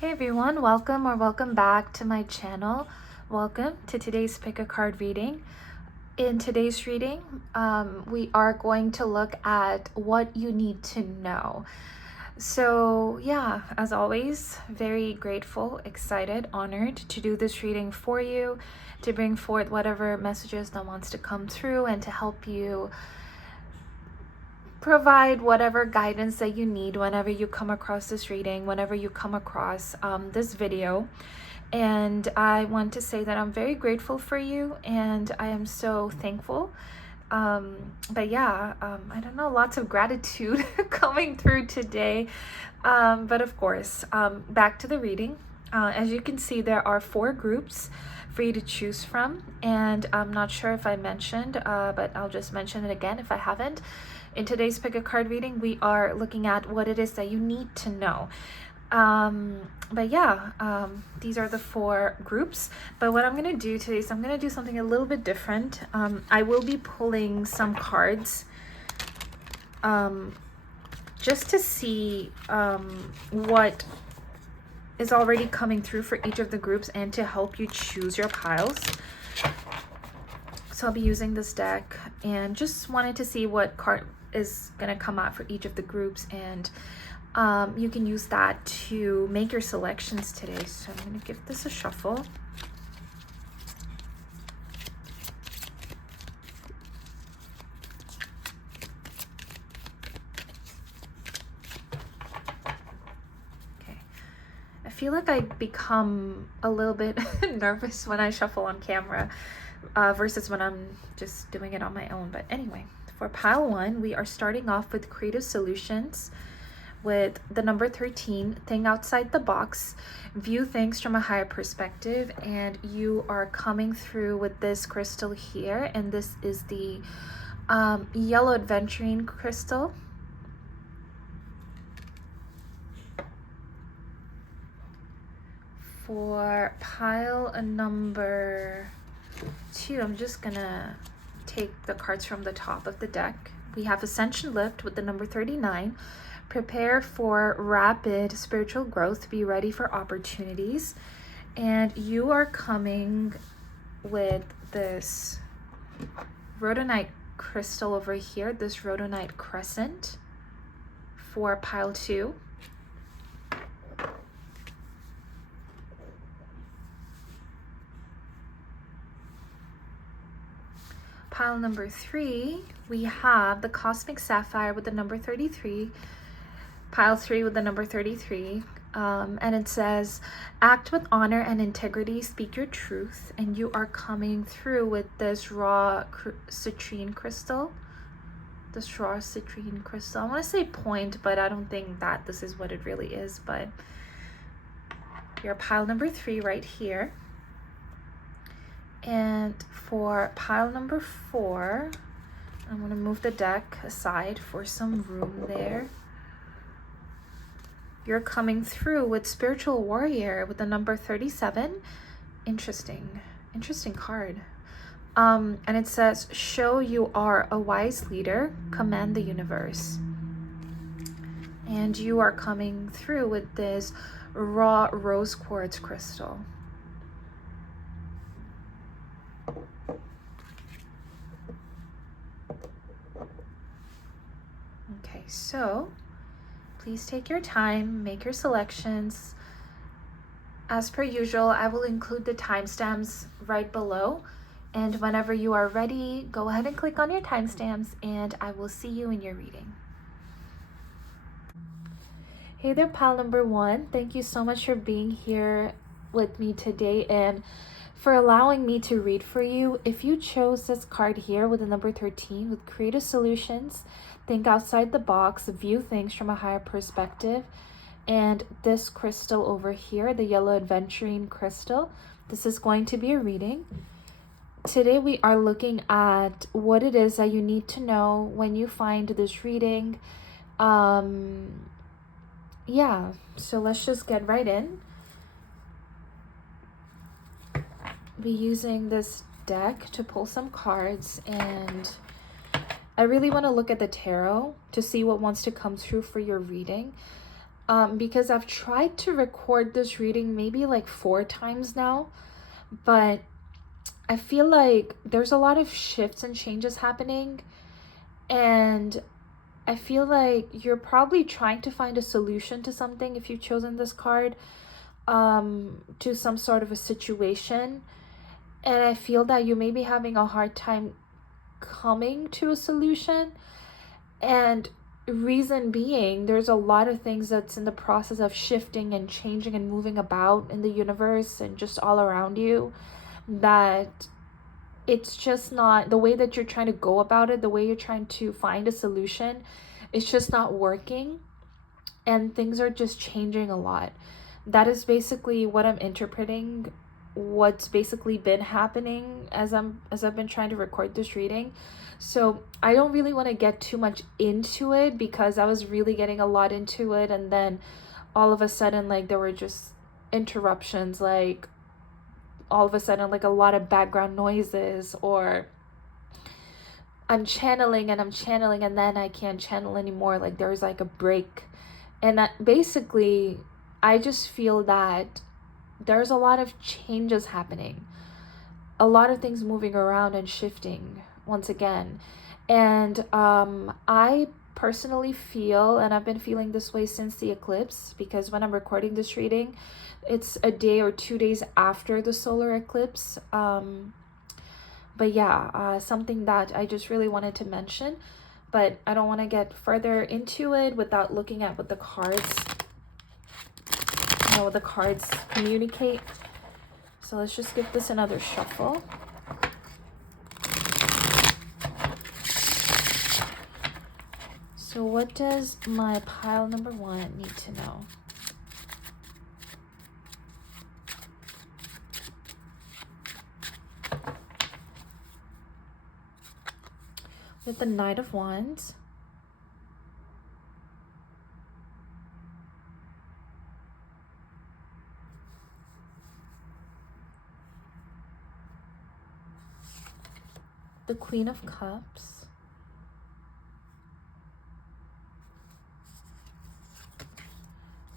Hey everyone, welcome or welcome back to my channel. Welcome to today's pick a card reading. In today's reading, we are going to look at what you need to know. So yeah, as always, very grateful, excited, honored to do this reading for you, to bring forth whatever messages that wants to come through and to help you provide whatever guidance that you need whenever you come across this reading, whenever you come across this video. And I want to say that I'm very grateful for you and I am so thankful. But yeah, I don't know, lots of gratitude coming through today. But of course, back to the reading. As you can see, there are 4 groups for you to choose from. And I'm not sure if I mentioned, but I'll just mention it again if I haven't. In today's pick a card reading, we are looking at what it is that you need to know. But yeah, these are the 4 groups. But what I'm going to do today is I'm going to do something a little bit different. I will be pulling some cards just to see what is already coming through for each of the groups and to help you choose your piles. So I'll be using this deck and just wanted to see what card is going to come out for each of the groups, and you can use that to make your selections today. So I'm going to give this a shuffle. Okay. I feel like I become a little bit nervous when I shuffle on camera versus when I'm just doing it on my own. But anyway, for pile 1, we are starting off with creative solutions with the number 13, think outside the box, view things from a higher perspective. And you are coming through with this crystal here, and this is the yellow adventurine crystal. For pile number 2, I'm just gonna take the cards from the top of the deck. We have Ascension Lift with the number 39. Prepare for rapid spiritual growth. Be ready for opportunities. And you are coming with this rhodonite crystal over here, this rhodonite crescent for pile 2. Pile number 3, we have the Cosmic Sapphire with the number 33. Pile 3 with the number 33. And it says, act with honor and integrity, speak your truth. And you are coming through with this raw citrine crystal. This raw citrine crystal. I want to say point, but I don't think that this is what it really is. But your pile number 3 right here. And for pile number 4, I'm going to move the deck aside for some room there. You're coming through with Spiritual Warrior with the number 37. Interesting card. And it says, show you are a wise leader, command the universe. And you are coming through with this raw rose quartz crystal. Okay, so please take your time, make your selections. As per usual, I will include the timestamps right below. And whenever you are ready, go ahead and click on your timestamps and I will see you in your reading. Hey there, pile number 1. Thank you so much for being here with me today and for allowing me to read for you. If you chose this card here with the number 13 with creative solutions, think outside the box, view things from a higher perspective, and this crystal over here, the yellow adventurine crystal, this is going to be a reading. Today we are looking at what it is that you need to know when you find this reading. Yeah, so let's just get right in. Be using this deck to pull some cards, and I really want to look at the tarot to see what wants to come through for your reading. because I've tried to record this reading maybe like 4 times now, but I feel like there's a lot of shifts and changes happening, and I feel like you're probably trying to find a solution to something if you've chosen this card, to some sort of a situation. And I feel that you may be having a hard time coming to a solution. And reason being, there's a lot of things that's in the process of shifting and changing and moving about in the universe and just all around you, that it's just not the way that you're trying to go about it, the way you're trying to find a solution, it's just not working, and things are just changing a lot. That is basically what I'm interpreting, what's basically been happening as I've been trying to record this reading. So I don't really want to get too much into it, because I was really getting a lot into it, and then all of a sudden, like, there were just interruptions, like all of a sudden, like, a lot of background noises, or I'm channeling and then I can't channel anymore, like there's like a break. And that basically, I just feel that there's a lot of changes happening, a lot of things moving around and shifting once again. And I personally feel, and I've been feeling this way since the eclipse, because when I'm recording this reading, it's a day or 2 days after the solar eclipse. But yeah, something that I just really wanted to mention, but I don't want to get further into it without looking at what the cards, what the cards communicate. So let's just give this another shuffle. So what does my pile number 1 need to know? With the Knight of Wands, the Queen of Cups,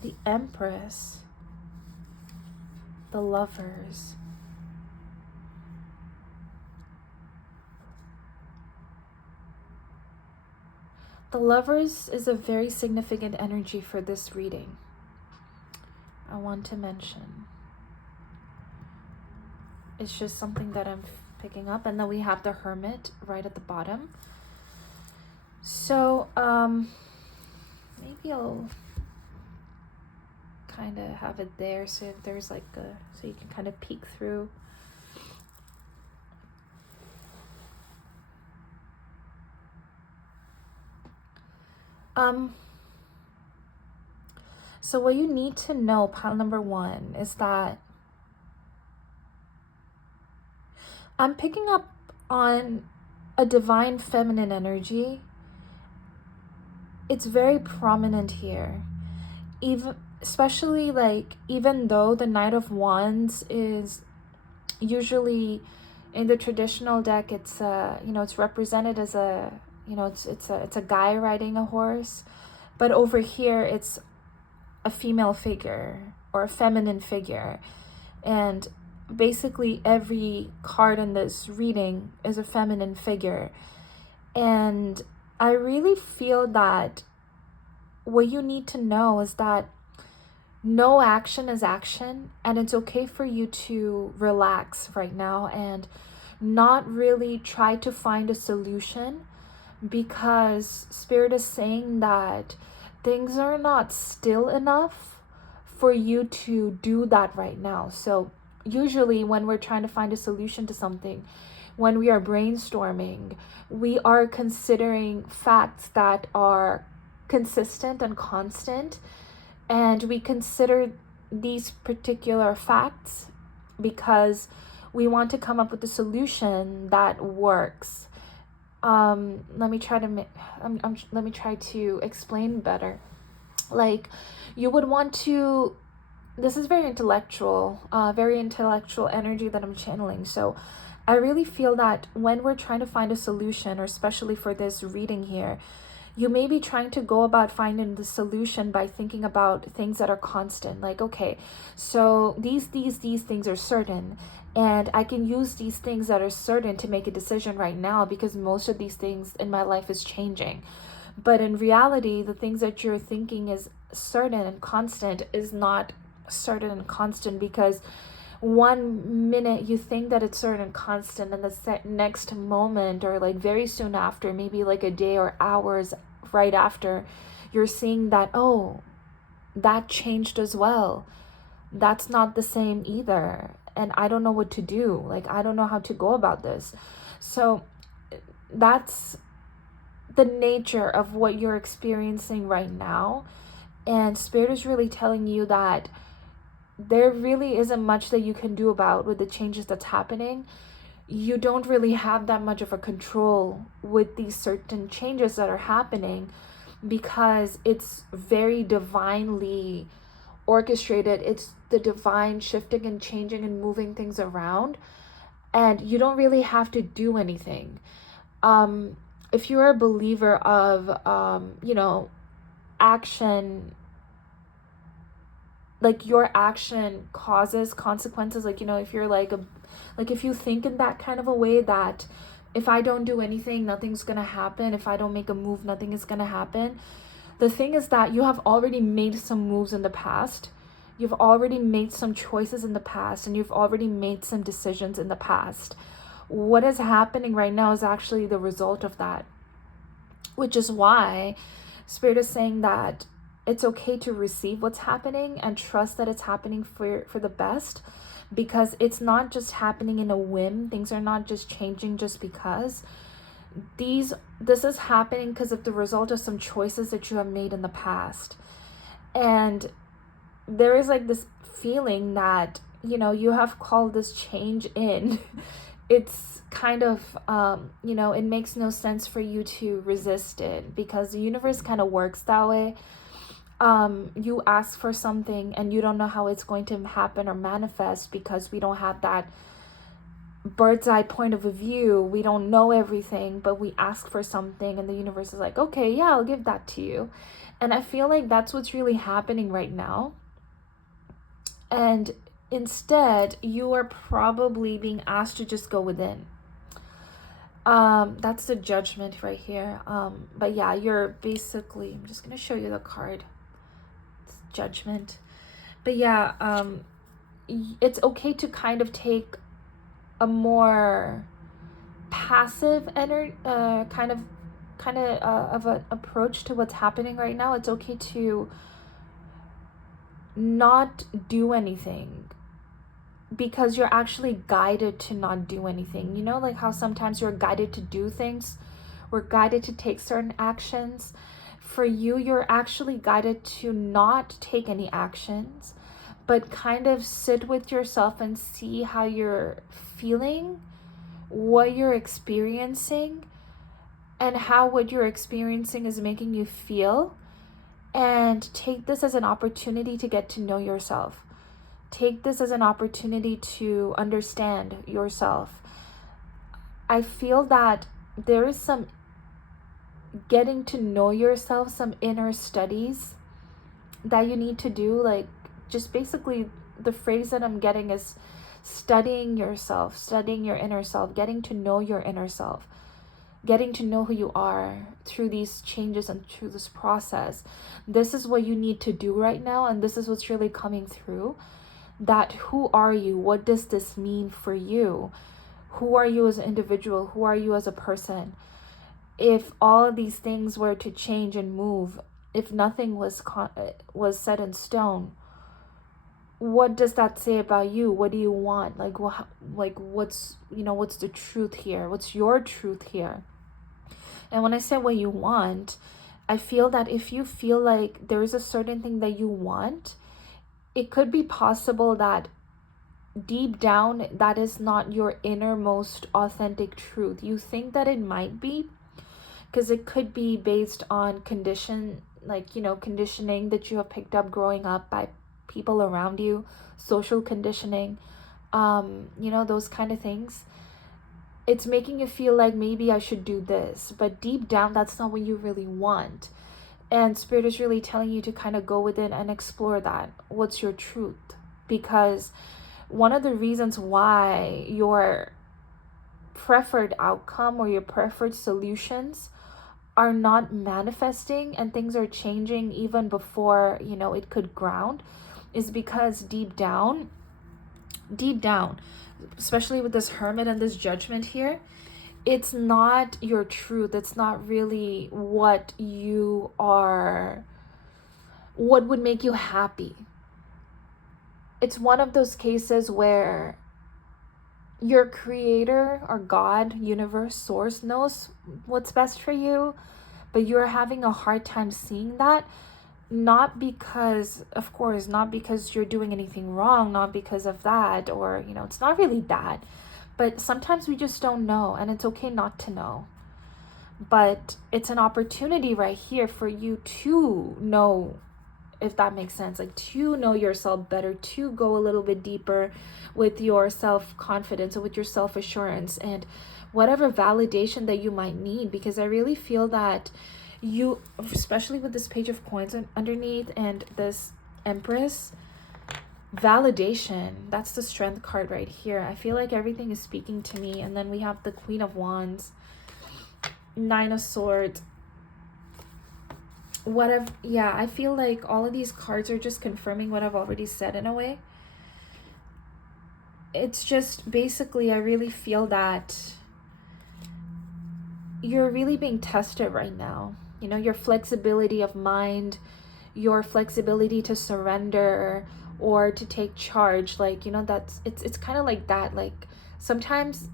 the Empress, the Lovers, the Lovers is a very significant energy for this reading, I want to mention. It's just something that I'm picking up. And then we have the Hermit right at the bottom. So maybe I'll kind of have it there, so if there's like so you can kind of peek through. So what you need to know, pile number 1, is that I'm picking up on a divine feminine energy. It's very prominent here. Especially like, even though the Knight of Wands is usually in the traditional deck, it's it's represented as a, it's a guy riding a horse, but over here it's a female figure or a feminine figure. And basically every card in this reading is a feminine figure. And I really feel that what you need to know is that no action is action, and it's okay for you to relax right now and not really try to find a solution, because Spirit is saying that things are not still enough for you to do that right now. So usually when we're trying to find a solution to something, when we are brainstorming, we are considering facts that are consistent and constant, and we consider these particular facts because we want to come up with a solution that works. Let me try to explain better. Like, you would want to, this is very intellectual energy that I'm channeling. So I really feel that when we're trying to find a solution, or especially for this reading here, You may be trying to go about finding the solution by thinking about things that are constant. Like, okay, so these things are certain, and I can use these things that are certain to make a decision right now because most of these things in my life is changing. But in reality, the things that you're thinking is certain and constant is not certain and constant, because one minute you think that it's certain and constant, and the next moment, or like very soon after, maybe like a day or hours right after, you're seeing that, oh, that changed as well. That's not the same either. And I don't know what to do. Like, I don't know how to go about this. So that's the nature of what you're experiencing right now. And Spirit is really telling you that there really isn't much that you can do about with the changes that's happening. You don't really have that much of a control with these certain changes that are happening, because it's very divinely orchestrated. It's the divine shifting and changing and moving things around, and you don't really have to do anything. If you're a believer of action, like your action causes consequences, like, if you're like if you think in that kind of a way, that if I don't do anything, nothing's gonna happen. If I don't make a move, nothing is gonna happen. The thing is that you have already made some moves in the past. You've already made some choices in the past, and you've already made some decisions in the past. What is happening right now is actually the result of that, which is why Spirit is saying that it's okay to receive what's happening and trust that it's happening for the best, because it's not just happening in a whim. Things are not just changing just because. This is happening because of the result of some choices that you have made in the past. And there is like this feeling that, you have called this change in. It's kind of, it makes no sense for you to resist it, because the universe kind of works that way. You ask for something and you don't know how it's going to happen or manifest, because we don't have that bird's eye point of a view. We don't know everything, but we ask for something and the universe is like, okay, yeah, I'll give that to you. And I feel like that's what's really happening right now. And instead, you are probably being asked to just go within. That's the Judgment right here. But yeah, you're basically, I'm just going to show you the card. It's Judgment. But yeah, it's okay to kind of take a more passive kind of an approach to what's happening right now. It's okay to not do anything, because you're actually guided to not do anything. Like how sometimes you're guided to do things, we're guided to take certain actions. For you, you're actually guided to not take any actions, but kind of sit with yourself and see how you're feeling, what you're experiencing, and how what you're experiencing is making you feel. And take this as an opportunity to get to know yourself. Take this as an opportunity to understand yourself. I feel that there is some getting to know yourself, some inner studies that you need to do. Like, just basically the phrase that I'm getting is studying yourself, studying your inner self, getting to know your inner self, getting to know who you are through these changes and through this process. This is what you need to do right now, and this is what's really coming through. That who are you? What does this mean for you? Who are you as an individual? Who are you as a person? If all of these things were to change and move, if nothing was set in stone, what does that say about you? What do you want? What's the truth here? What's your truth here? And when I say what you want, I feel that if you feel like there is a certain thing that you want, it could be possible that deep down, that is not your innermost authentic truth. You think that it might be, because it could be based on conditioning that you have picked up growing up by people around you, social conditioning, those kind of things. it's making you feel like maybe I should do this, but deep down that's not what you really want. And Spirit is really telling you to kind of go within and explore that. What's your truth? Because one of the reasons why your preferred outcome or your preferred solutions are not manifesting and things are changing even before, it could ground, is because deep down, especially with this Hermit and this Judgment here, it's not your truth. It's not really what you are, what would make you happy. It's one of those cases where your creator or God, universe, source knows what's best for you, but you're having a hard time seeing that. Not because, of course, not because you're doing anything wrong, not because of that, or, it's not really that. But sometimes we just don't know, and it's okay not to know. But it's an opportunity right here for you to know, if that makes sense, like to know yourself better, to go a little bit deeper with your self-confidence or with your self-assurance and whatever validation that you might need. Because I really feel that you, especially with this Page of Coins underneath and this Empress, validation, that's the Strength card right here. I feel like everything is speaking to me. And then we have the Queen of Wands, Nine of Swords, whatever. Yeah, I feel like all of these cards are just confirming what I've already said in a way. It's just basically, I really feel that you're really being tested right now. Your flexibility of mind, your flexibility to surrender or to take charge. Like, it's kind of like that. Like, sometimes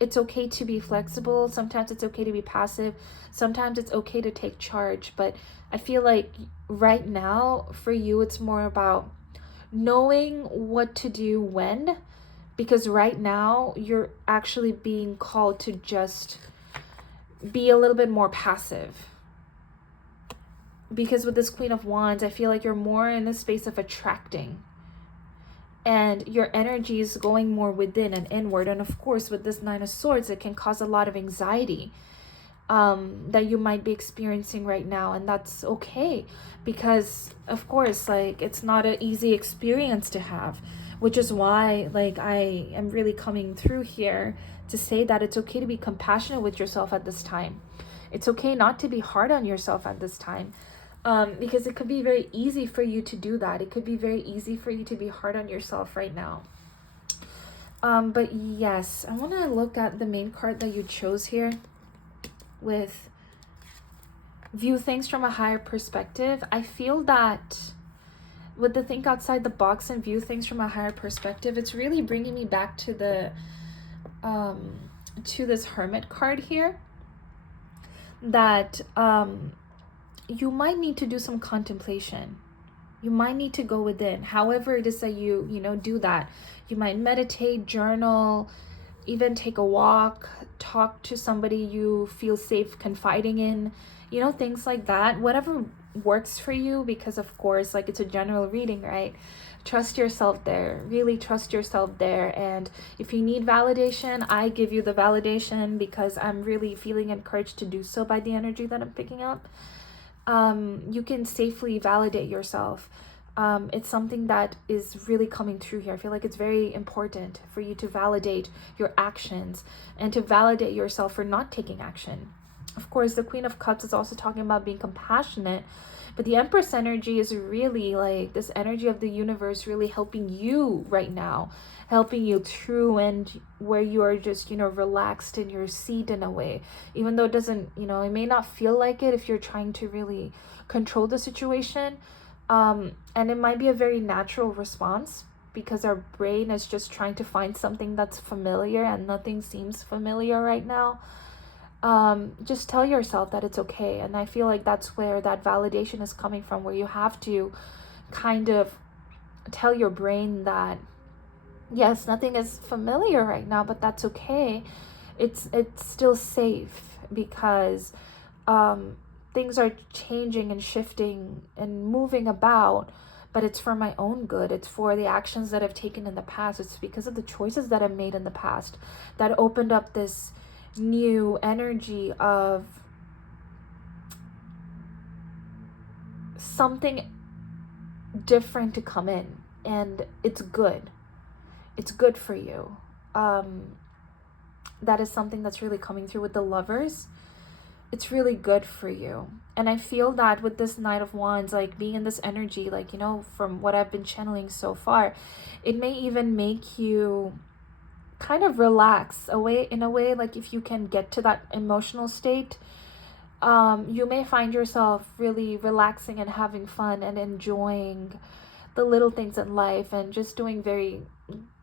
it's okay to be flexible. Sometimes it's okay to be passive. Sometimes it's okay to take charge. But I feel like right now for you, it's more about knowing what to do when, because right now you're actually being called to just be a little bit more passive. Because with this Queen of Wands, I feel like you're more in the space of attracting. And your energy is going more within and inward. And of course, with this Nine of Swords, it can cause a lot of anxiety that you might be experiencing right now. And that's okay. Because, of course, like, it's not an easy experience to have. Which is why, like, I am really coming through here to say that it's okay to be compassionate with yourself at this time. It's okay not to be hard on yourself at this time. Because it could be very easy for you to do that. It could be very easy for you to be hard on yourself right now. But yes, I want to look at the main card that you chose here with view things from a higher perspective. I feel that with the think outside the box and view things from a higher perspective, it's really bringing me back to the to this Hermit card here, that you might need to do some contemplation. You might need to go within. However it is that you do that. You might meditate, journal, even take a walk, talk to somebody you feel safe confiding in, things like that. Whatever works for you, because of course, like, it's a general reading, right? Trust yourself there. Really trust yourself there. And if you need validation, I give you the validation, because I'm really feeling encouraged to do so by the energy that I'm picking up. You can safely validate yourself. It's something that is really coming through here. I feel like it's very important for you to validate your actions and to validate yourself for not taking action. Of course, the Queen of Cups is also talking about being compassionate, but the Empress energy is really like this energy of the universe really helping you right now, helping you through, and where you are just, relaxed in your seat in a way, even though it doesn't, it may not feel like it if you're trying to really control the situation. And it might be a very natural response, because our brain is just trying to find something that's familiar, and nothing seems familiar right now. Just tell yourself that it's okay. And I feel like that's where that validation is coming from, where you have to kind of tell your brain that, yes, nothing is familiar right now, but that's okay. It's still safe, because things are changing and shifting and moving about, but it's for my own good. It's for the actions that I've taken in the past. It's because of the choices that I've made in the past that opened up this new energy of something different to come in, and it's good. It's good for you. That is something that's really coming through with the Lovers. It's really good for you. And I feel that with this Knight of Wands, like being in this energy, like, you know, from what I've been channeling so far, it may even make you kind of relax away in a way. Like if you can get to that emotional state, you may find yourself really relaxing and having fun and enjoying the little things in life and just doing very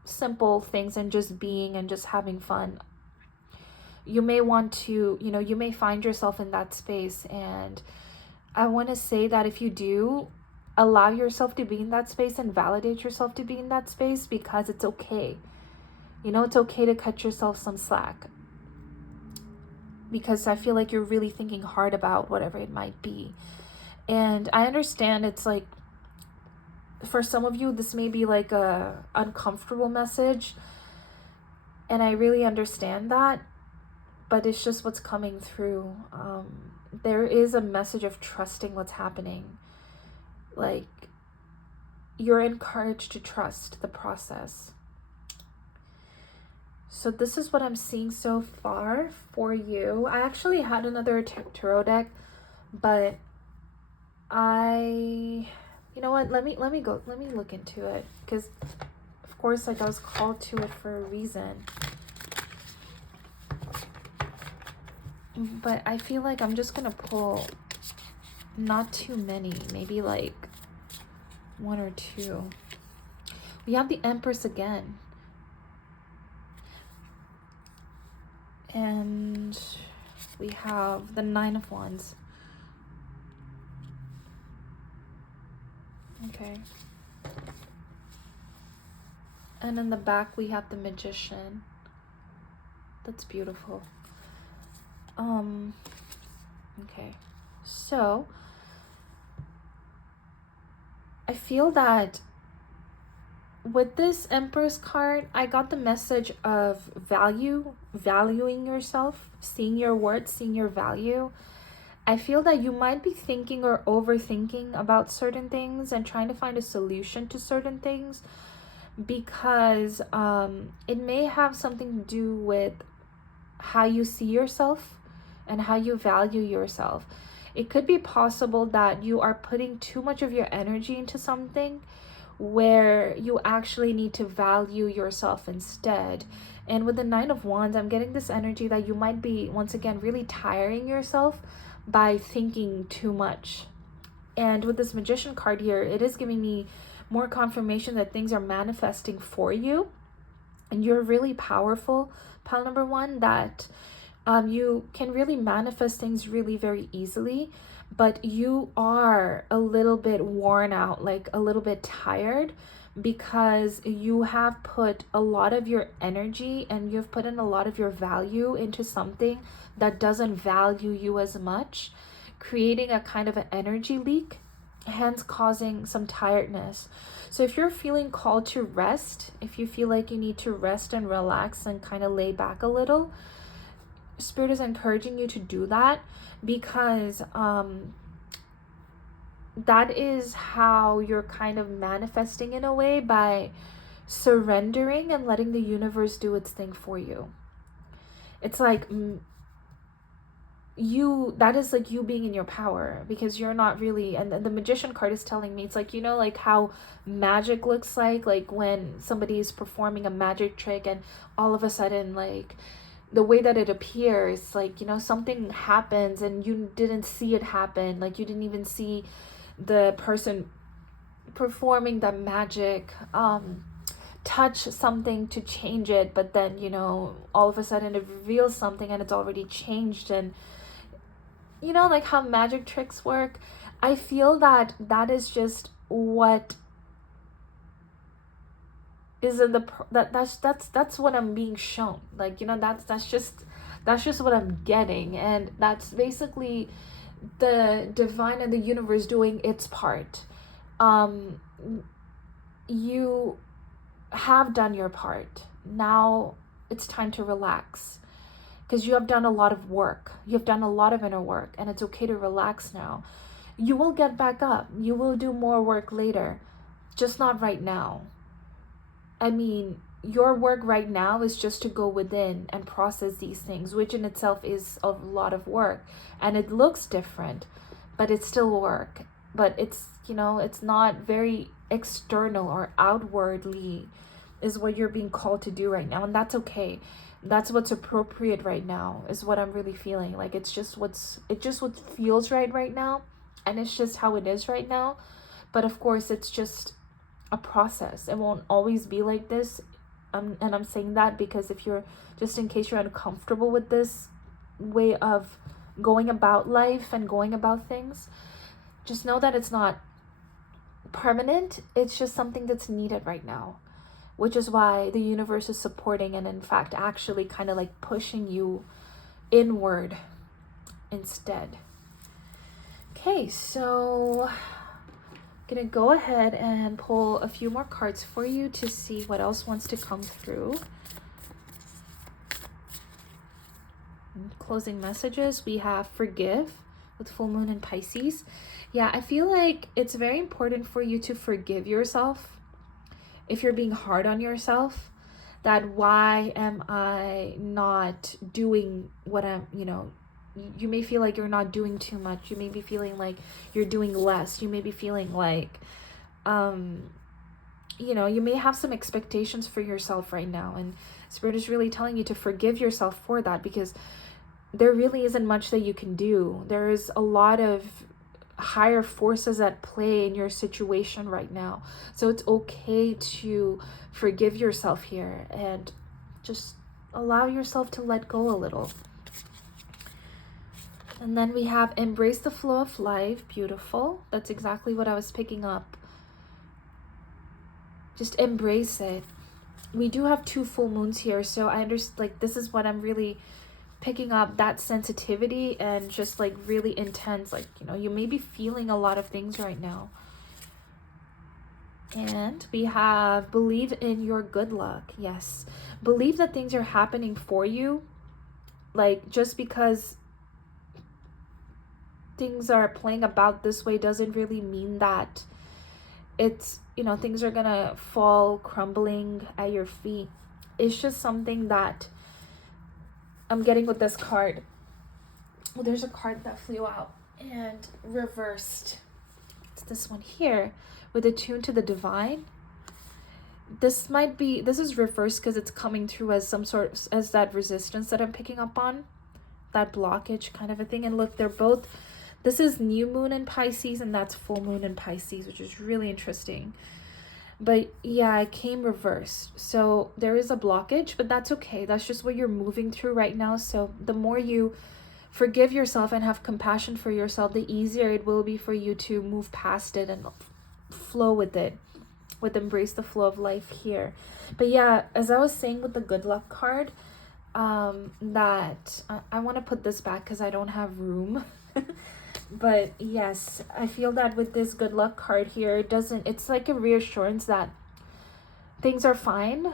simple things and just being and just having fun. You may want to, you know, you may find yourself in that space. And I want to say that if you do, allow yourself to be in that space and validate yourself to be in that space, because it's okay. You know, it's okay to cut yourself some slack, because I feel like you're really thinking hard about whatever it might be. And I understand it's like, for some of you, this may be like a uncomfortable message. And I really understand that, but it's just what's coming through. There is a message of trusting what's happening. Like, you're encouraged to trust the process. So this is what I'm seeing so far for you. I actually had another tarot deck, but you know what? Let me look into it, because of course, like, I was called to it for a reason. But I feel like I'm just gonna pull not too many, maybe like one or two. We have the Empress again. And we have the Nine of Wands. Okay. And in the back we have the Magician. That's beautiful. Okay. So I feel that with this Empress card, I got the message of valuing yourself, seeing your worth, seeing your value. I feel that you might be thinking or overthinking about certain things and trying to find a solution to certain things, because it may have something to do with how you see yourself and how you value yourself. It could be possible that you are putting too much of your energy into something where you actually need to value yourself instead. And with the Nine of Wands, I'm getting this energy that you might be, once again, really tiring yourself by thinking too much. And with this Magician card here, it is giving me more confirmation that things are manifesting for you. And you're really powerful, pile number one, that you can really manifest things really very easily, but you are a little bit worn out, like a little bit tired, because you have put a lot of your energy and you've put in a lot of your value into something that doesn't value you as much, creating a kind of an energy leak, hence causing some tiredness. So if you're feeling called to rest, if you feel like you need to rest and relax and kind of lay back a little, Spirit is encouraging you to do that, because that is how you're kind of manifesting in a way, by surrendering and letting the universe do its thing for you. It's like that is like you being in your power, because you're not really, and the Magician card is telling me, it's like, you know, like how magic looks like when somebody is performing a magic trick and all of a sudden, like, the way that it appears, like, you know, something happens and you didn't see it happen, like you didn't even see the person performing the magic touch something to change it, but then, you know, all of a sudden it reveals something and it's already changed. And you know, like how magic tricks work, I feel that that is just what is in that's what I'm being shown. Like, you know, that's just what I'm getting. And that's basically the divine and the universe doing its part. you have done your part. Now it's time to relax, because you have done a lot of work. You've done a lot of inner work, and it's okay to relax now. You will get back up. You will do more work later, just not right now. I mean, your work right now is just to go within and process these things, which in itself is a lot of work, and it looks different, but it's still work. But it's, you know, it's not very external or outwardly is what you're being called to do right now, and that's okay. That's what's appropriate right now, is what I'm really feeling. Like, it's just what feels right now, and it's just how it is right now. But of course, it's just a process. It won't always be like this. And I'm saying that because if you're, just in case you're uncomfortable with this way of going about life and going about things, just know that it's not permanent. It's just something that's needed right now, which is why the universe is supporting and in fact actually kind of like pushing you inward instead. Okay, so I'm gonna go ahead and pull a few more cards for you to see what else wants to come through. Closing messages, we have forgive with full moon in Pisces. Yeah, I feel like it's very important for you to forgive yourself if you're being hard on yourself. That why am I not doing what I'm, you may feel like you're not doing too much. You may be feeling like you're doing less. You may be feeling like, you may have some expectations for yourself right now. And Spirit is really telling you to forgive yourself for that, because there really isn't much that you can do. There is a lot of higher forces at play in your situation right now. So it's okay to forgive yourself here and just allow yourself to let go a little. And then we have embrace the flow of life. Beautiful. That's exactly what I was picking up. Just embrace it. We do have 2 full moons here, so I understand, like, this is what I'm really picking up, that sensitivity and just like really intense, like, you may be feeling a lot of things right now. And we have believe in your good luck. Yes, believe that things are happening for you. Like, just because things are playing about this way doesn't really mean that it's, things are gonna fall crumbling at your feet. It's just something that I'm getting with this card. Well, there's a card that flew out and reversed. It's this one here with attuned to the divine. This is reversed because it's coming through as some sort, as that resistance that I'm picking up on, that blockage kind of a thing. And look, they're both, this is new moon in Pisces and that's full moon in Pisces, which is really interesting. But yeah, it came reversed. So there is a blockage, but that's okay. That's just what you're moving through right now. So the more you forgive yourself and have compassion for yourself, the easier it will be for you to move past it and flow with it, with embrace the flow of life here. But yeah, as I was saying with the good luck card, that I want to put this back because I don't have room. But yes, I feel that with this good luck card here, it's like a reassurance that things are fine,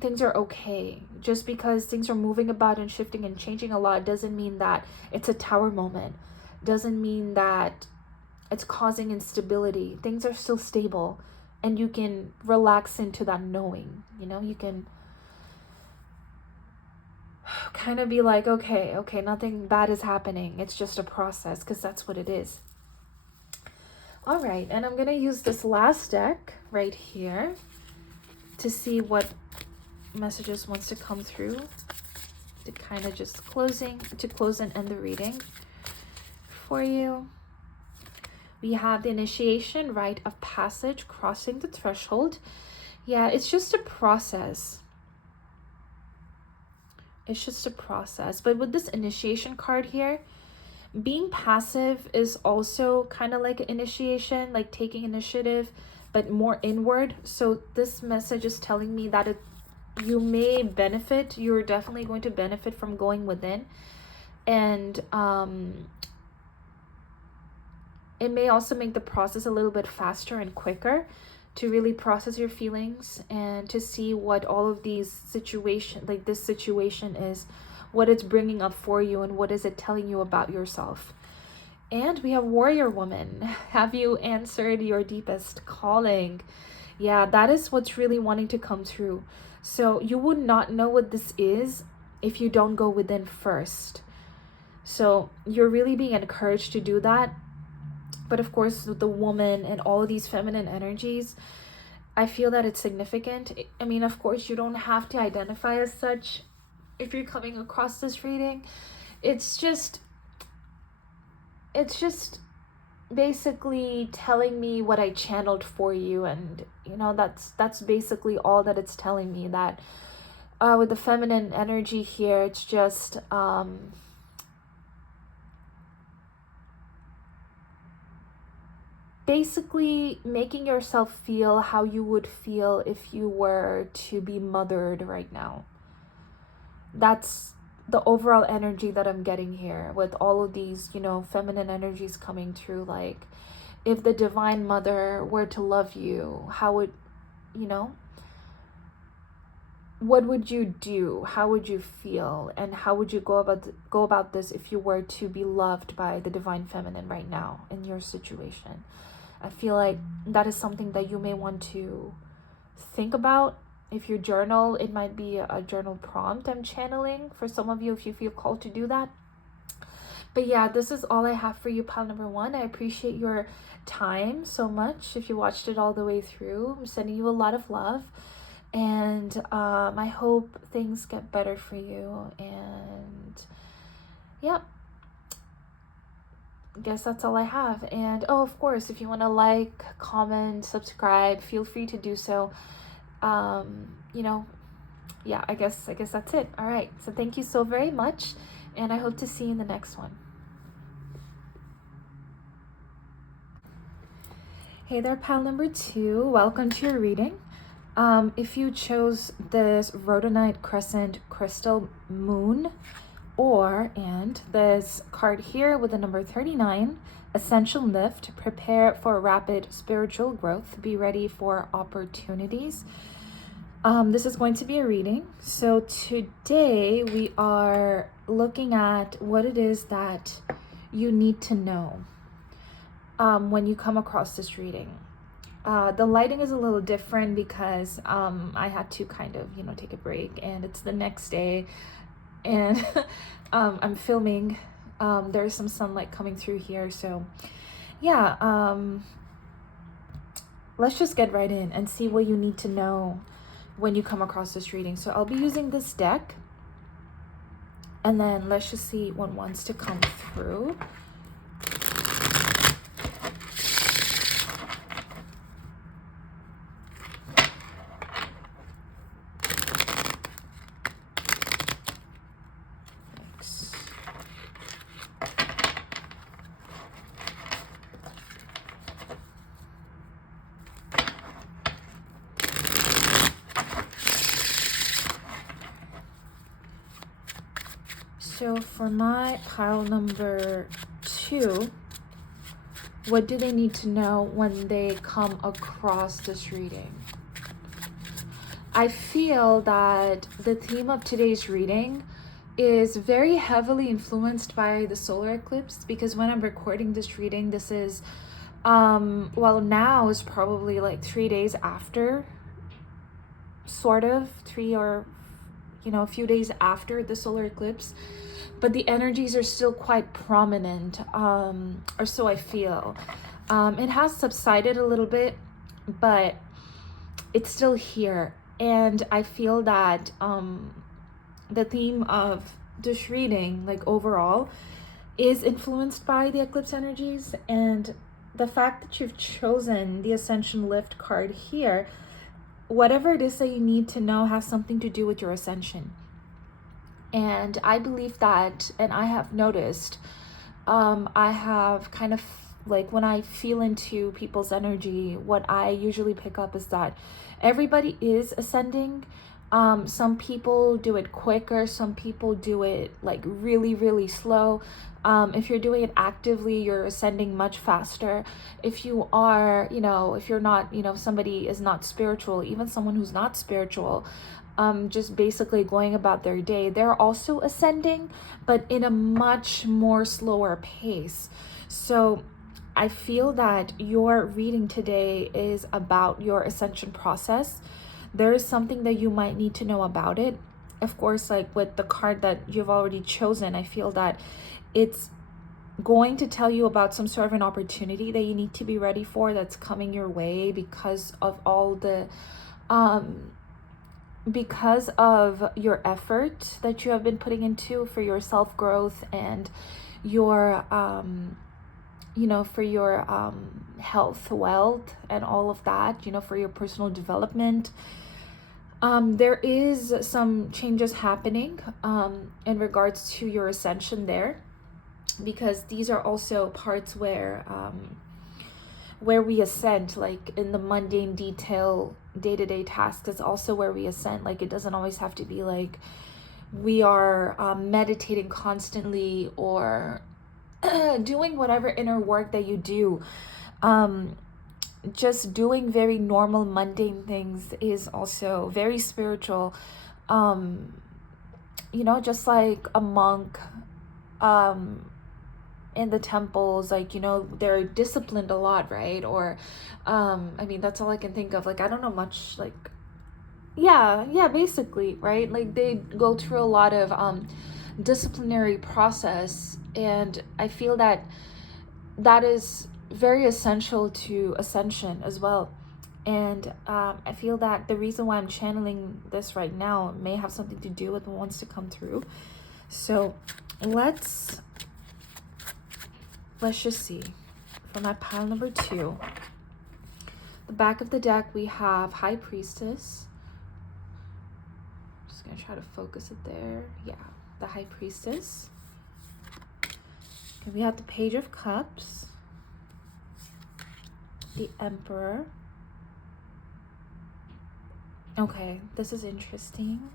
things are okay. Just because things are moving about and shifting and changing a lot doesn't mean that it's a tower moment, doesn't mean that it's causing instability. Things are still stable and you can relax into that knowing, you can kind of be like, okay, nothing bad is happening. It's just a process, because that's what it is. All right, and I'm going to use this last deck right here to see what messages wants to come through to kind of just close and end the reading for you. We have the initiation, rite of passage, crossing the threshold. Yeah, it's just a process. It's just a process. But with this initiation card here, being passive is also kind of like an initiation, like taking initiative, but more inward. So this message is telling me that you may benefit. You're definitely going to benefit from going within and It may also make the process a little bit faster and quicker to really process your feelings and to see what all of these situations, like this situation is, what it's bringing up for you and what is it telling you about yourself. And we have Warrior Woman. Have you answered your deepest calling? Yeah, that is what's really wanting to come through. So you would not know what this is if you don't go within first. So you're really being encouraged to do that. But of course, with the woman and all of these feminine energies, I feel that it's significant. I mean, of course, you don't have to identify as such if you're coming across this reading. It's just basically telling me what I channeled for you, and you know, that's basically all that it's telling me. That with the feminine energy here, it's just basically making yourself feel how you would feel if you were to be mothered right now. That's the overall energy that I'm getting here with all of these, you know, feminine energies coming through. Like, if the Divine Mother were to love you, how would, you know, what would you do? How would you feel? And how would you go about this if you were to be loved by the Divine Feminine right now in your situation? I feel like that is something that you may want to think about. If you journal, it might be a journal prompt I'm channeling for some of you if you feel called to do that. But yeah, this is all I have for you, pile number 1. I appreciate your time so much. If you watched it all the way through, I'm sending you a lot of love. And I hope things get better for you. And yeah, I guess that's all I have. And oh, of course, if you want to like, comment, subscribe, feel free to do so. You know, yeah, I guess that's it. All right, so thank you so very much, and I hope to see you in the next one. Hey there, pile number 2, welcome to your reading. If you chose this rhodonite crescent crystal moon, and this card here with the number 39, Essential Lift, prepare for rapid spiritual growth, be ready for opportunities. This is going to be a reading. So today we are looking at what it is that you need to know when you come across this reading. The lighting is a little different because I had to kind of, you know, take a break, and it's the next day, and I'm filming. There's some sunlight coming through here, so yeah, let's just get right in and see what you need to know when you come across this reading. So I'll be using this deck, and then let's just see what wants to come through. So for my pile number 2, what do they need to know when they come across this reading? I feel that the theme of today's reading is very heavily influenced by the solar eclipse, because when I'm recording this reading, this is, well, now is probably like 3 days after, sort of, 3 or, you know, a few days after the solar eclipse. But the energies are still quite prominent, or so I feel. It has subsided a little bit, but it's still here. And I feel that the theme of this reading, like overall, is influenced by the eclipse energies. And the fact that you've chosen the Ascension Lift card here, whatever it is that you need to know has something to do with your ascension. And I believe that, and I have noticed, I have kind of, like, when I feel into people's energy, what I usually pick up is that everybody is ascending, Some people do it quicker, some people do it like really, really slow. If you're doing it actively, you're ascending much faster. If you are, if you're not, if somebody is not spiritual, even someone who's not spiritual, just basically going about their day, they're also ascending, but in a much more slower pace. So I feel that your reading today is about your ascension process. There is something that you might need to know about it. Of course, like with the card that you've already chosen, I feel that it's going to tell you about some sort of an opportunity that you need to be ready for that's coming your way because of all the because of your effort that you have been putting into for your self-growth and your for your health, wealth, and all of that, for your personal development. There is some changes happening in regards to your ascension there, because these are also parts where we ascend, like in the mundane detail, day-to-day tasks. It's also where we ascend. Like, it doesn't always have to be like we are meditating constantly or doing whatever inner work that you do. Just doing very normal mundane things is also very spiritual. Just like a monk in the temples, like, they're disciplined a lot, right? Or that's all I can think of. Like, I don't know much, like, yeah, basically, right? Like, they go through a lot of disciplinary process, and I feel that that is very essential to ascension as well. And I feel that the reason why I'm channeling this right now may have something to do with what wants to come through. So let's just see. For my pile number 2, the back of the deck, we have High Priestess. Just gonna try to focus it there. Yeah, the High Priestess. And we have the Page of Cups, the Emperor. Okay, this is interesting.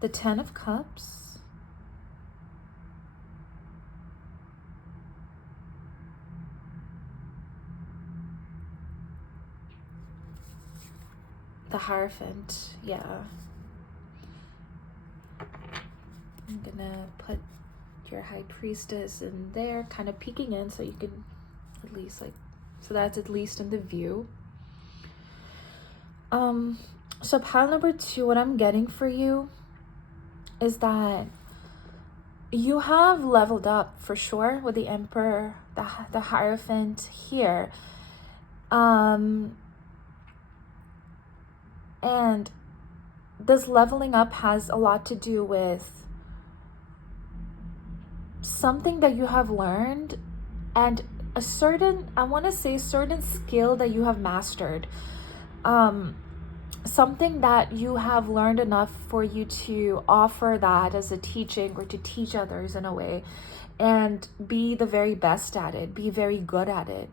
The Ten of Cups. The Hierophant, yeah. I'm gonna put your High Priestess in there, kind of peeking in, so you can at least so that's at least in the view. So pile number 2, what I'm getting for you is that you have leveled up for sure with the Emperor, the Hierophant here. And this leveling up has a lot to do with something that you have learned and a certain, I want to say, certain skill that you have mastered. Something that you have learned enough for you to offer that as a teaching, or to teach others in a way, and be the very best at it, be very good at it.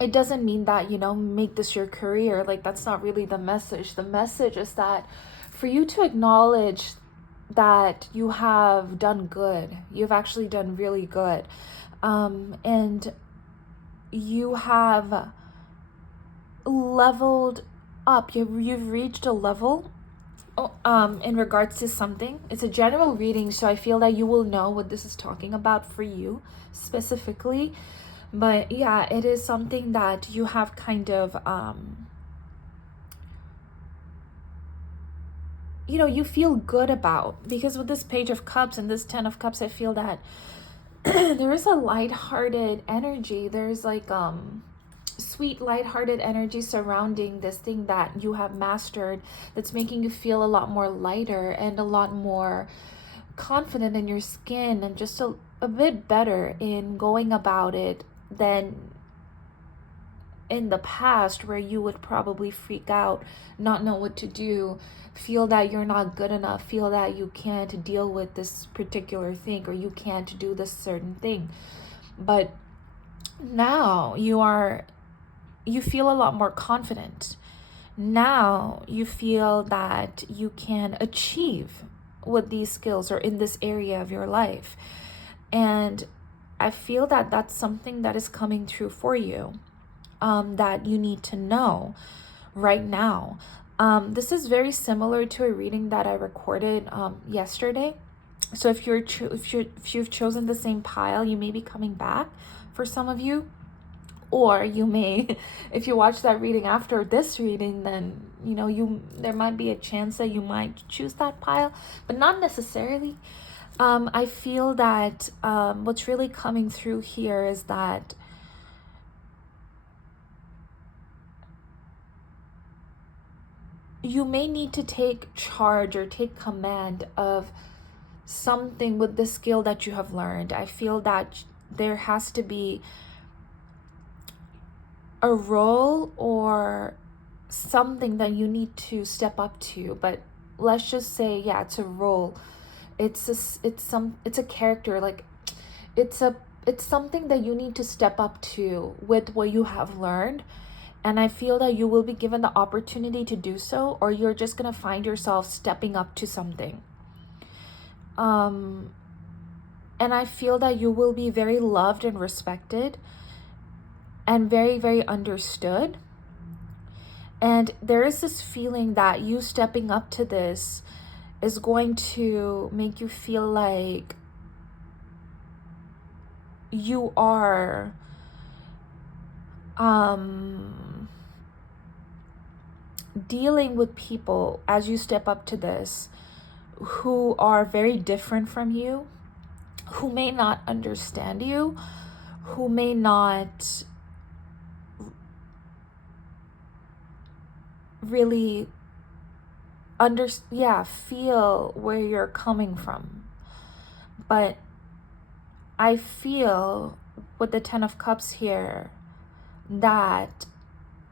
It doesn't mean that, make this your career. Like, that's not really the message. The message is that for you to acknowledge that you have done good, you've actually done really good, and you have leveled up. You've reached a level in regards to something. It's a general reading, so I feel that you will know what this is talking about for you specifically. But yeah, it is something that you have kind of you feel good about, because with this Page of Cups and this Ten of Cups, I feel that there is a lighthearted energy. There's like sweet lighthearted energy surrounding this thing that you have mastered, that's making you feel a lot more lighter and a lot more confident in your skin, and just a bit better in going about it than in the past, where you would probably freak out, not know what to do, feel that you're not good enough, feel that you can't deal with this particular thing, or you can't do this certain thing. But now you feel a lot more confident. Now you feel that you can achieve with these skills or in this area of your life. And I feel that that's something that is coming through for you, that you need to know right now. This is very similar to a reading that I recorded yesterday. So if you've chosen the same pile, you may be coming back for some of you, or you may, if you watch that reading after this reading, then there might be a chance that you might choose that pile, but not necessarily. I feel that what's really coming through here is that you may need to take charge or take command of something with the skill that you have learned. I feel that there has to be a role or something that you need to step up to, but let's just say, yeah, it's a role. It's a character, like it's something that you need to step up to with what you have learned. And I feel that you will be given the opportunity to do so, or you're just gonna find yourself stepping up to something. And I feel that you will be very loved and respected and very, very understood. And there is this feeling that you stepping up to this is going to make you feel like you are dealing with people as you step up to this who are very different from you, who may not understand you, who may not really feel where you're coming from. But I feel with the 10 of Cups here that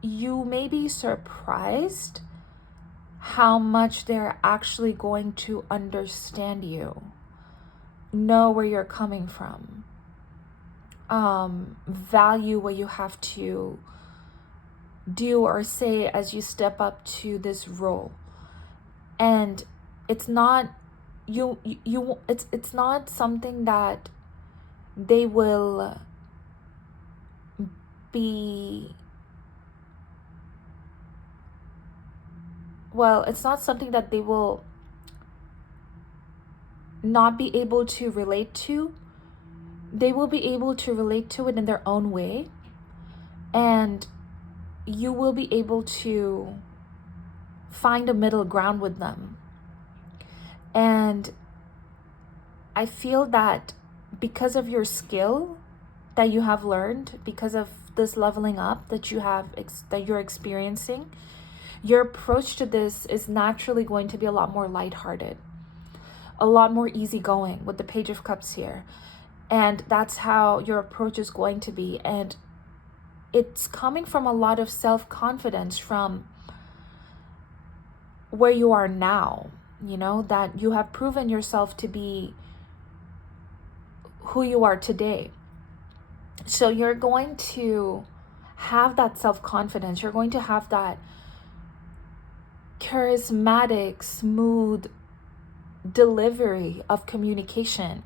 you may be surprised how much they're actually going to understand you, know where you're coming from, value what you have to do or say as you step up to this role. And it's not it's not something that they will be, well, it's not something that they will not be able to relate to. They will be able to relate to it in their own way, and you will be able to find a middle ground with them. And I feel that because of your skill that you have learned, because of this leveling up that you have that you're experiencing, your approach to this is naturally going to be a lot more lighthearted, a lot more easygoing with the Page of Cups here. And that's how your approach is going to be. And it's coming from a lot of self-confidence from where you are now, that you have proven yourself to be who you are today. So you're going to have that self-confidence. You're going to have that charismatic, smooth delivery of communication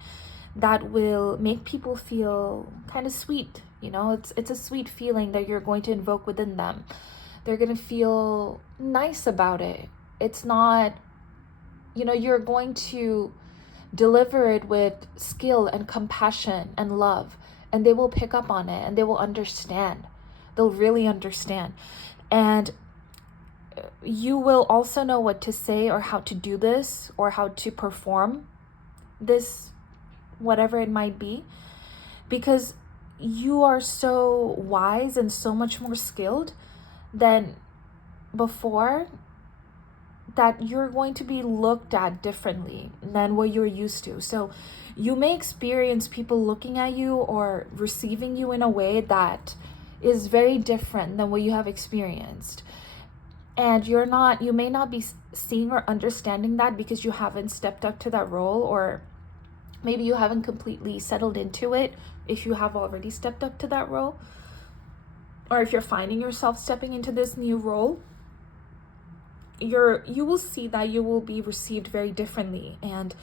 that will make people feel kind of sweet. It's a sweet feeling that you're going to invoke within them. They're going to feel nice about it. It's not, you're going to deliver it with skill and compassion and love, and they will pick up on it and they will understand. They'll really understand. And you will also know what to say or how to do this or how to perform this, whatever it might be, because you are so wise and so much more skilled than before, that you're going to be looked at differently than what you're used to. So you may experience people looking at you or receiving you in a way that is very different than what you have experienced. And you may not be seeing or understanding that because you haven't stepped up to that role, or maybe you haven't completely settled into it if you have already stepped up to that role, or if you're finding yourself stepping into this new role. you will see that you will be received very differently and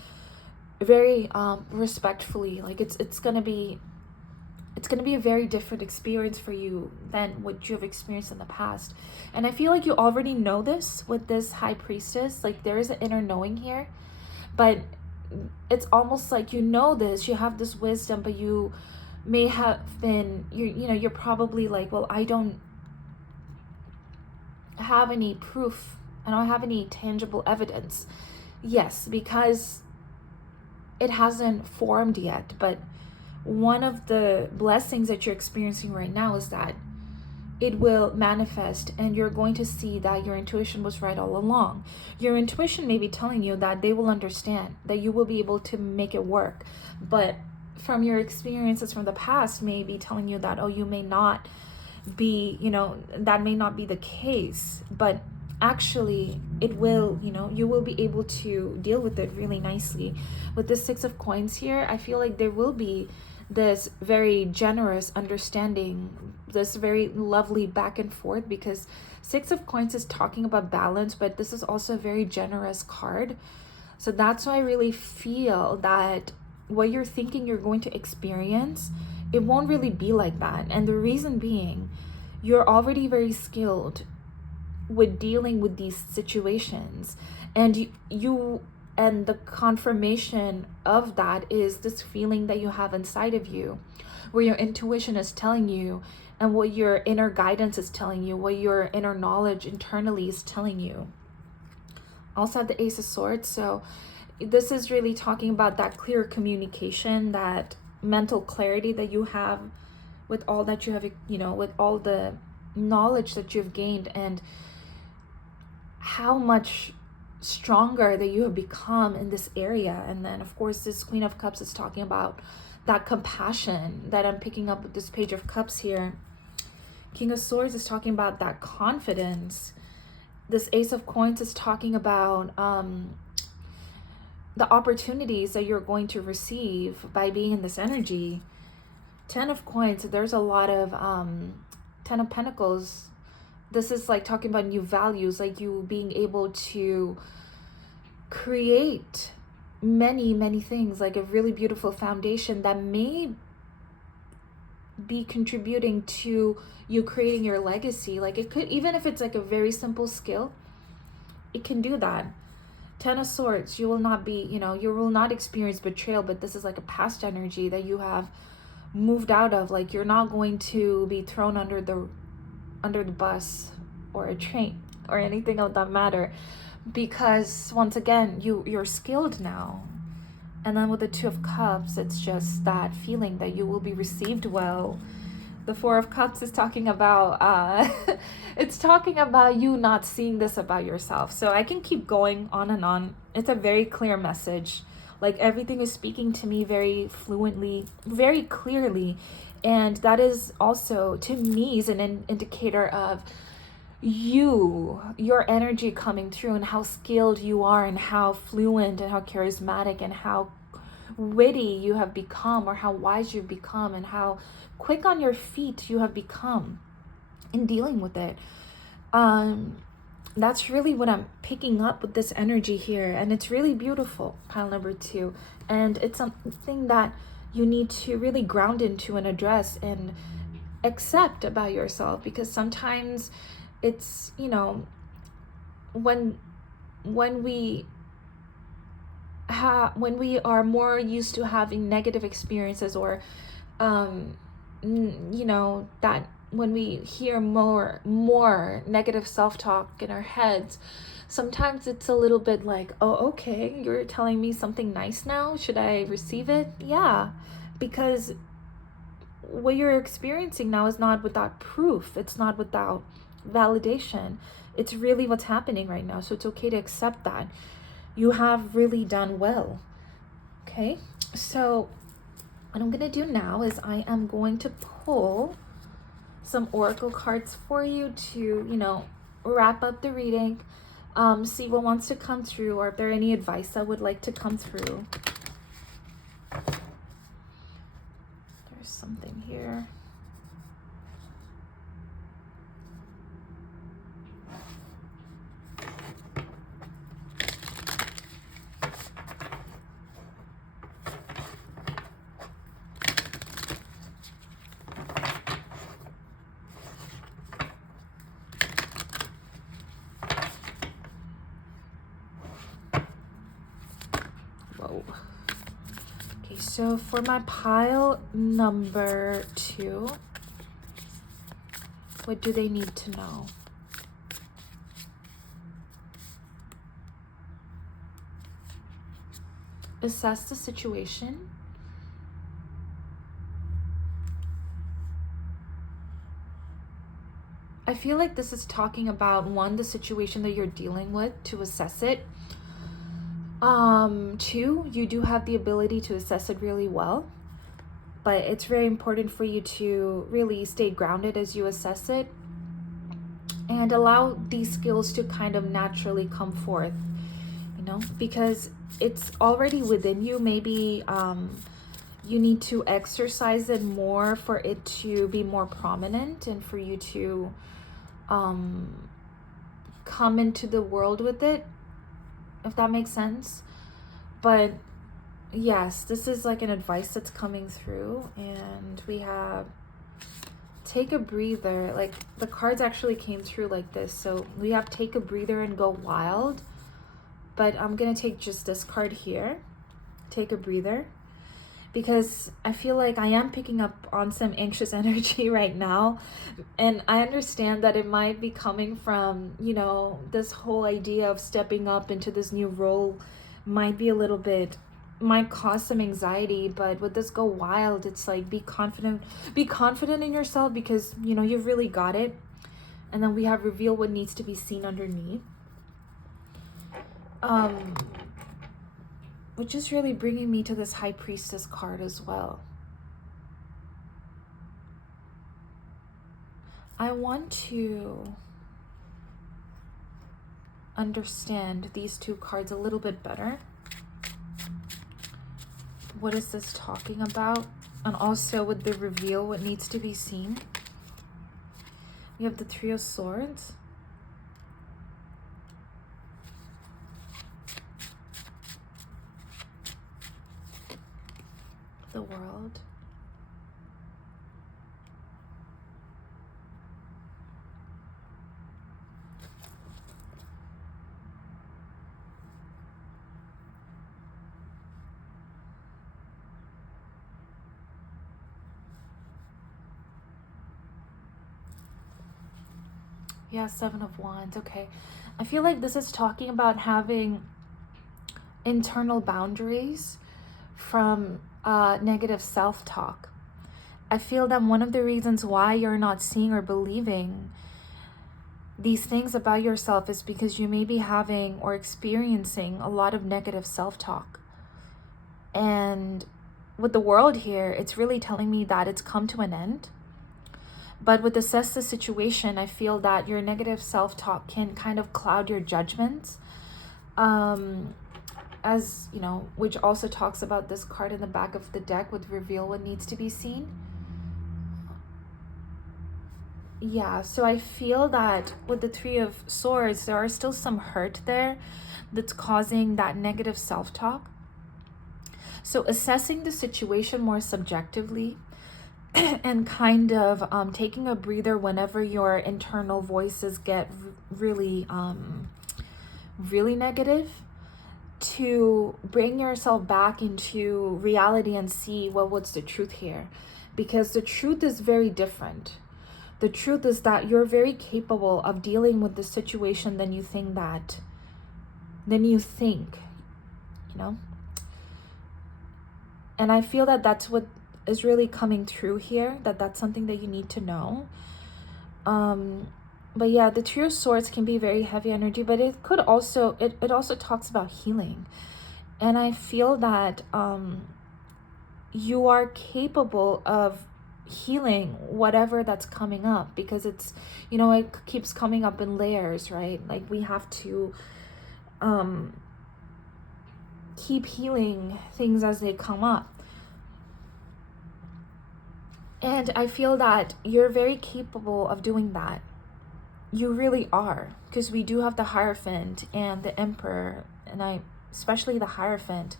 very respectfully. Like it's gonna be a very different experience for you than what you have experienced in the past. And I feel like you already know this with this high priestess. Like there is an inner knowing here, but it's almost like you know this, you have this wisdom, but you may have been, you're probably like, well, I don't have any proof, I don't have any tangible evidence. Yes, because it hasn't formed yet, but one of the blessings that you're experiencing right now is that it will manifest, and you're going to see that your intuition was right all along. Your intuition may be telling you that they will understand, that you will be able to make it work, but from your experiences from the past may be telling you that, oh, you may not be, that may not be the case, but actually it will, you will be able to deal with it really nicely. With the Six of Coins here, I feel like there will be this very generous understanding, this very lovely back and forth, because Six of Coins is talking about balance, but this is also a very generous card. So that's why I really feel that what you're thinking you're going to experience, it won't really be like that. And the reason being, you're already very skilled with dealing with these situations, and you and the confirmation of that is this feeling that you have inside of you, where your intuition is telling you, and what your inner guidance is telling you, what your inner knowledge internally is telling you. Also have the Ace of Swords. So this is really talking about that clear communication, that mental clarity that you have with all that you have, with all the knowledge that you've gained, and how much stronger that you have become in this area. And then of course this Queen of Cups is talking about that compassion that I'm picking up with this Page of Cups here. King of Swords is talking about that confidence. This Ace of Coins is talking about the opportunities that you're going to receive by being in this energy. 10 of Coins, there's a lot of 10 of Pentacles. This is like talking about new values, like you being able to create many things, like a really beautiful foundation that may be contributing to you creating your legacy. Like it could, even if it's like a very simple skill, it can do that. 10 of Swords, you will not be, you will not experience betrayal, but this is like a past energy that you have moved out of. Like you're not going to be thrown under the bus or a train or anything of that matter, because once again you're skilled now. And then with the Two of Cups, it's just that feeling that you will be received well. The Four of Cups is talking about it's talking about you not seeing this about yourself. So I can keep going on and on. It's a very clear message. Like everything is speaking to me very fluently, very clearly. And that is also, to me, is an indicator of your energy coming through, and how skilled you are, and how fluent and how charismatic and how witty you have become, or how wise you've become, and how quick on your feet you have become in dealing with it. That's really what I'm picking up with this energy here, and it's really beautiful, pile number 2. And it's something that you need to really ground into and address and accept about yourself, because sometimes it's, when we are more used to having negative experiences, or that when we hear more negative self-talk in our heads, sometimes it's a little bit like, oh, okay, you're telling me something nice now, should I receive it? Yeah, because what you're experiencing now is not without proof, it's not without validation, it's really what's happening right now. So it's okay to accept that you have really done well. Okay, so what I'm gonna do now is I am going to pull some oracle cards for you to, wrap up the reading, see what wants to come through, or if there are any advice that would like to come through. There's something here. So for my pile number 2, what do they need to know? Assess the situation. I feel like this is talking about, 1, the situation that you're dealing with, to assess it. 2, you do have the ability to assess it really well, but it's very important for you to really stay grounded as you assess it and allow these skills to kind of naturally come forth, you know, because it's already within you. Maybe you need to exercise it more for it to be more prominent and for you to come into the world with it, if that makes sense. But yes, this is like an advice that's coming through, and we have take a breather. Like, the cards actually came through like this, so we have take a breather and go wild, but I'm gonna take just this card here, take a breather, because I feel like I am picking up on some anxious energy right now. And I understand that it might be coming from, you know, this whole idea of stepping up into this new role might be a little bit, might cause some anxiety. But with this go wild, it's like, be confident in yourself, because, you know, you've really got it. And then we have reveal what needs to be seen underneath. Which is really bringing me to this High Priestess card as well. I want to understand these 2 cards a little bit better. What is this talking about? And also with the reveal, what needs to be seen. We have the 3 of Swords. The World. Yeah, 7 of Wands. Okay. I feel like this is talking about having internal boundaries from negative self-talk. I feel that one of the reasons why you're not seeing or believing these things about yourself is because you may be having or experiencing a lot of negative self-talk. And with the World here, it's really telling me that it's come to an end. But with assess the situation, I feel that your negative self-talk can kind of cloud your judgments. As you know, which also talks about this card in the back of the deck with reveal what needs to be seen. Yeah, so I feel that with the 3 of Swords, there are still some hurt there that's causing that negative self-talk. So assessing the situation more subjectively and kind of taking a breather whenever your internal voices get really negative, to bring yourself back into reality and see, well, what's the truth here? Because the truth is very different. The truth is that you're very capable of dealing with the situation than you think, you know? And I feel that that's what is really coming through here, that's something that you need to know. But yeah, the 2 of Swords can be very heavy energy, but it could also, it also talks about healing. And I feel that you are capable of healing whatever that's coming up, because it's, you know, it keeps coming up in layers, right? Like, we have to keep healing things as they come up. And I feel that you're very capable of doing that. You really are, because we do have the Hierophant and the Emperor, and especially the Hierophant.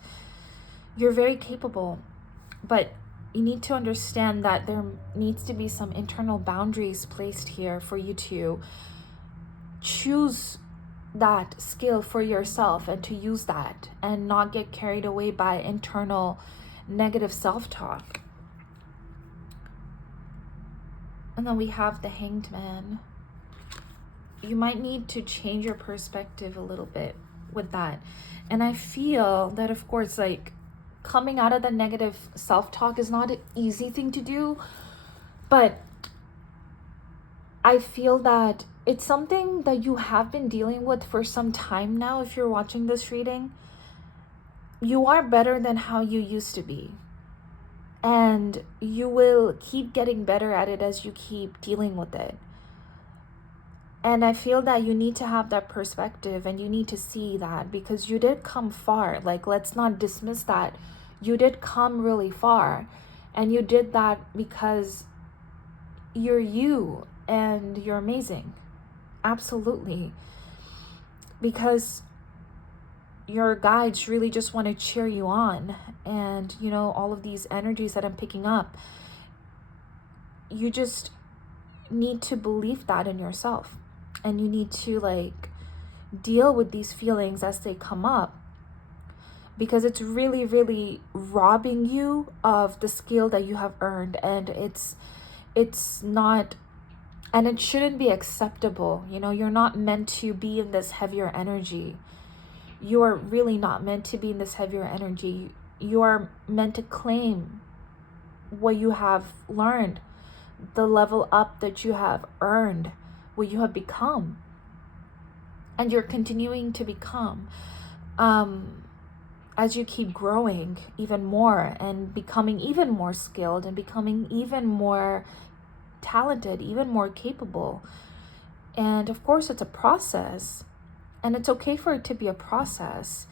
You're very capable, but you need to understand that there needs to be some internal boundaries placed here for you to choose that skill for yourself and to use that and not get carried away by internal negative self-talk. And then we have the Hanged Man. You might need to change your perspective a little bit with that. And I feel that, of course, like, coming out of the negative self-talk is not an easy thing to do, but I feel that it's something that you have been dealing with for some time now. If you're watching this reading, you are better than how you used to be. And you will keep getting better at it as you keep dealing with it. And I feel that you need to have that perspective, and you need to see that, because you did come far. Like, let's not dismiss that. You did come really far, and you did that because you're you, and you're amazing. Absolutely. Because your guides really just want to cheer you on. And, you know, all of these energies that I'm picking up, you just need to believe that in yourself. And you need to, like, deal with these feelings as they come up, because it's really, really robbing you of the skill that you have earned. And it's not, and it shouldn't be acceptable. You know, you're not meant to be in this heavier energy. You are really not meant to be in this heavier energy. You are meant to claim what you have learned, the level up that you have earned, what you have become, and you're continuing to become, as you keep growing even more and becoming even more skilled and becoming even more talented, even more capable. And of course, it's a process, and it's okay for it to be a process,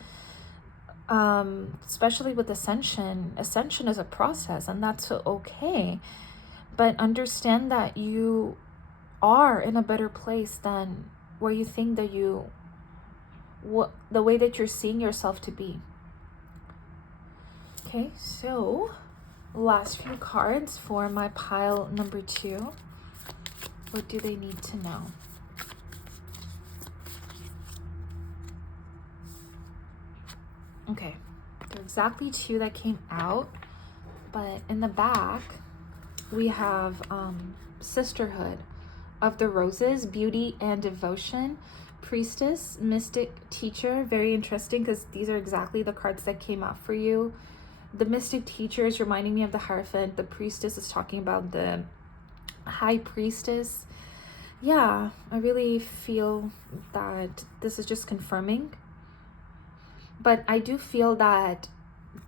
especially with ascension. Ascension is a process, and that's okay. But understand that you are in a better place than where you think that the way that you're seeing yourself to be. Okay, so last few cards for my pile number 2. What do they need to know? Okay, there are exactly 2 that came out, but in the back we have Sisterhood of the Roses, Beauty and Devotion, Priestess, Mystic, Teacher. Very interesting, because these are exactly the cards that came out for you. The Mystic Teacher is reminding me of the Hierophant. The Priestess is talking about the High Priestess. Yeah, I really feel that this is just confirming. But I do feel that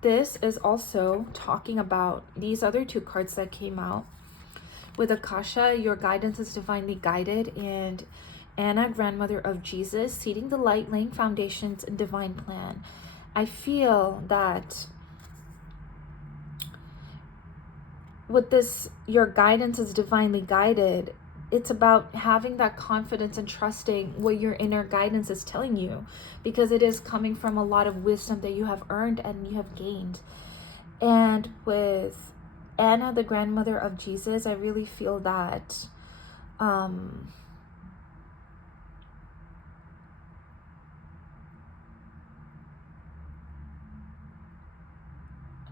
this is also talking about these other 2 cards that came out. With Akasha, your guidance is divinely guided, and Anna, grandmother of Jesus, seeding the light, laying foundations, and divine plan. I feel that with this, your guidance is divinely guided, it's about having that confidence and trusting what your inner guidance is telling you, because it is coming from a lot of wisdom that you have earned and you have gained. And with Anna, the grandmother of Jesus, I really feel that I'm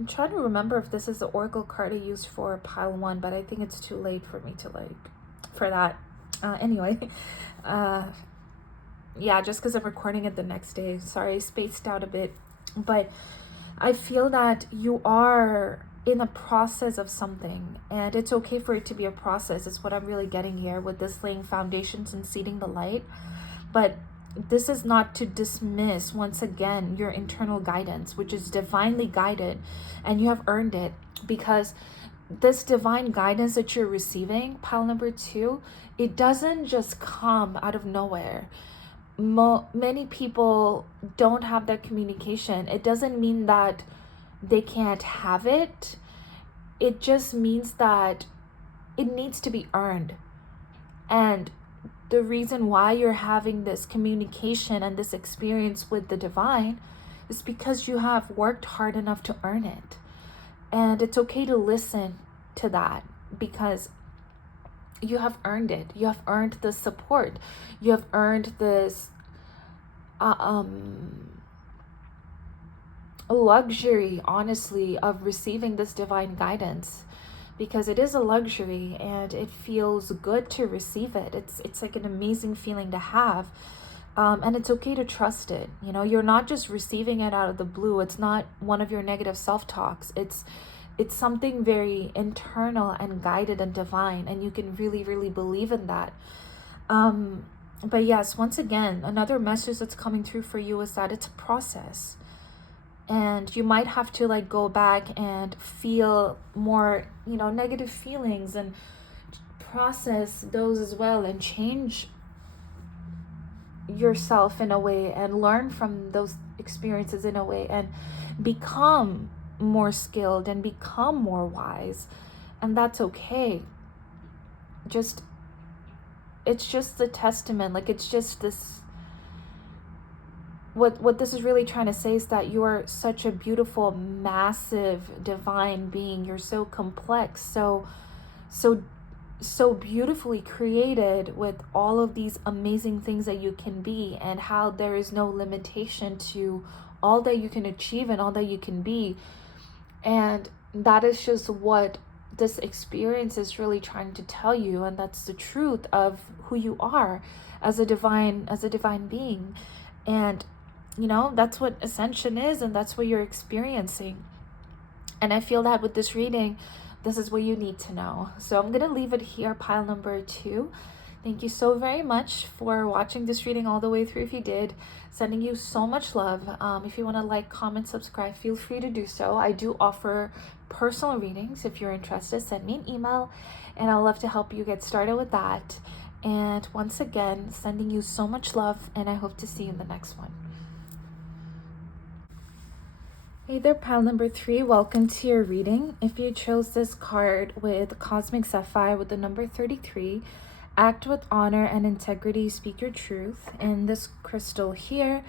trying to remember if this is the oracle card I used for pile 1, but I think it's too late for me to, like, for that. Anyway, yeah, just because I'm recording it the next day. Sorry, I spaced out a bit. But I feel that you are in a process of something, and it's okay for it to be a process. It's what I'm really getting here with this laying foundations and seeding the light. But this is not to dismiss, once again, your internal guidance, which is divinely guided, and you have earned it, because this divine guidance that you're receiving, pile number 2, it doesn't just come out of nowhere. Many people don't have that communication. It doesn't mean that they can't have it. It just means that it needs to be earned. And the reason why you're having this communication and this experience with the divine is because you have worked hard enough to earn it. And it's okay to listen to that, because you have earned it. You have earned the support. You have earned this luxury, honestly, of receiving this divine guidance, because it is a luxury and it feels good to receive it. It's like an amazing feeling to have. And it's okay to trust it. You know, you're not just receiving it out of the blue. It's not one of your negative self-talks. It's something very internal and guided and divine, and you can really, really believe in that. But yes, once again, another message that's coming through for you is that it's a process. And you might have to like go back and feel more, you know, negative feelings and process those as well, and change yourself in a way, and learn from those experiences in a way, and become more skilled and become more wise. And that's okay. It's just the testament, like it's just this, what this is really trying to say is that you are such a beautiful, massive, divine being. You're so complex, so beautifully created, with all of these amazing things that you can be, and how there is no limitation to all that you can achieve and all that you can be. And that is just what this experience is really trying to tell you, and that's the truth of who you are as a divine being. And you know, that's what ascension is, and that's what you're experiencing. And I feel that with this reading, this is what you need to know. So I'm gonna leave it here, pile number 2. Thank you so very much for watching this reading all the way through. If you did, sending you so much love. If you want to like, comment, subscribe, feel free to do so. I do offer personal readings. If you're interested, send me an email and I'll love to help you get started with that. And once again, sending you so much love, and I hope to see you in the next one. Hey there, pile number 3. Welcome to your reading. If you chose this card with Cosmic Sapphire with the number 33, act with honor and integrity, speak your truth. And this crystal here,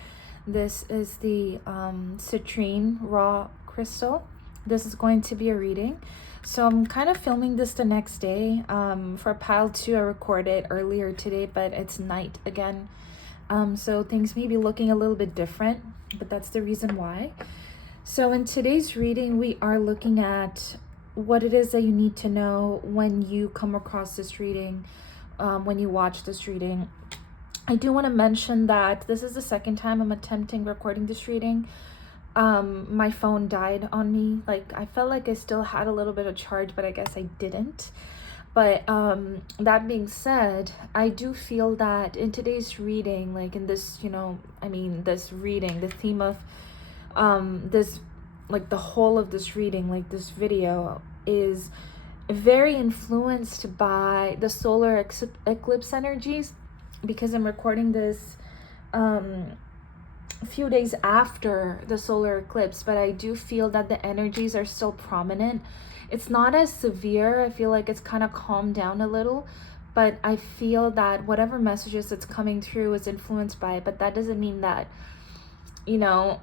this is the citrine raw crystal. This is going to be a reading. So I'm kind of filming this the next day. For pile 2, I recorded earlier today, but it's night again. So things may be looking a little bit different, but that's the reason why. So in today's reading, we are looking at what it is that you need to know when you come across this reading, when you watch this reading. I do want to mention that this is the second time I'm attempting recording this reading. My phone died on me. Like, I felt like I still had a little bit of charge, but I guess I didn't. But that being said, I do feel that in today's reading, like in this, you know, I mean, this reading, the theme of this, like the whole of this reading, like this video, is very influenced by the solar eclipse energies, because I'm recording this a few days after the solar eclipse, but I do feel that the energies are still prominent. It's not as severe. I feel like it's kind of calmed down a little, but I feel that whatever messages that's coming through is influenced by it. But that doesn't mean that, you know,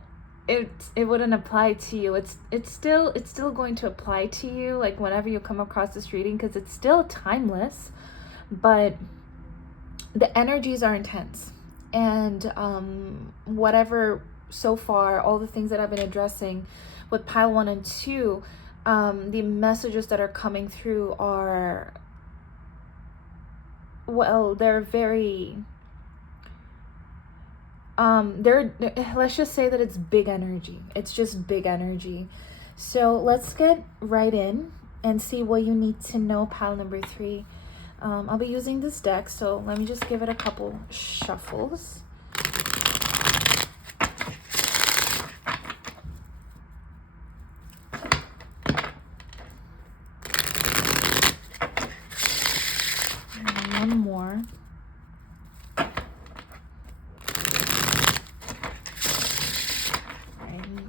it wouldn't apply to you. It's still going to apply to you, like whenever you come across this reading, because it's still timeless, but the energies are intense. And whatever, so far, all the things that I've been addressing with pile 1 and 2, the messages that are coming through are, well, they're very let's just say that it's big energy. It's just big energy. So let's get right in and see what you need to know, pile number 3. I'll be using this deck, so let me just give it a couple shuffles. And one more.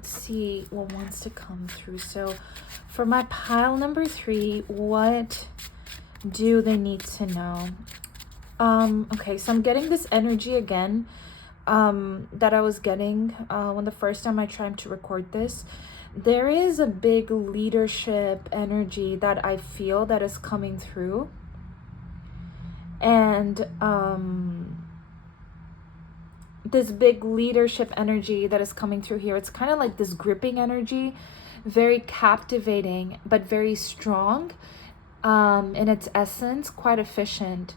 See what wants to come through. So for my pile number 3, what do they need to know? Okay, so I'm getting this energy again that I was getting when the first time I tried to record this. There is a big leadership energy that I feel that is coming through, and this big leadership energy that is coming through here. It's kind of like this gripping energy, very captivating, but very strong in its essence, quite efficient.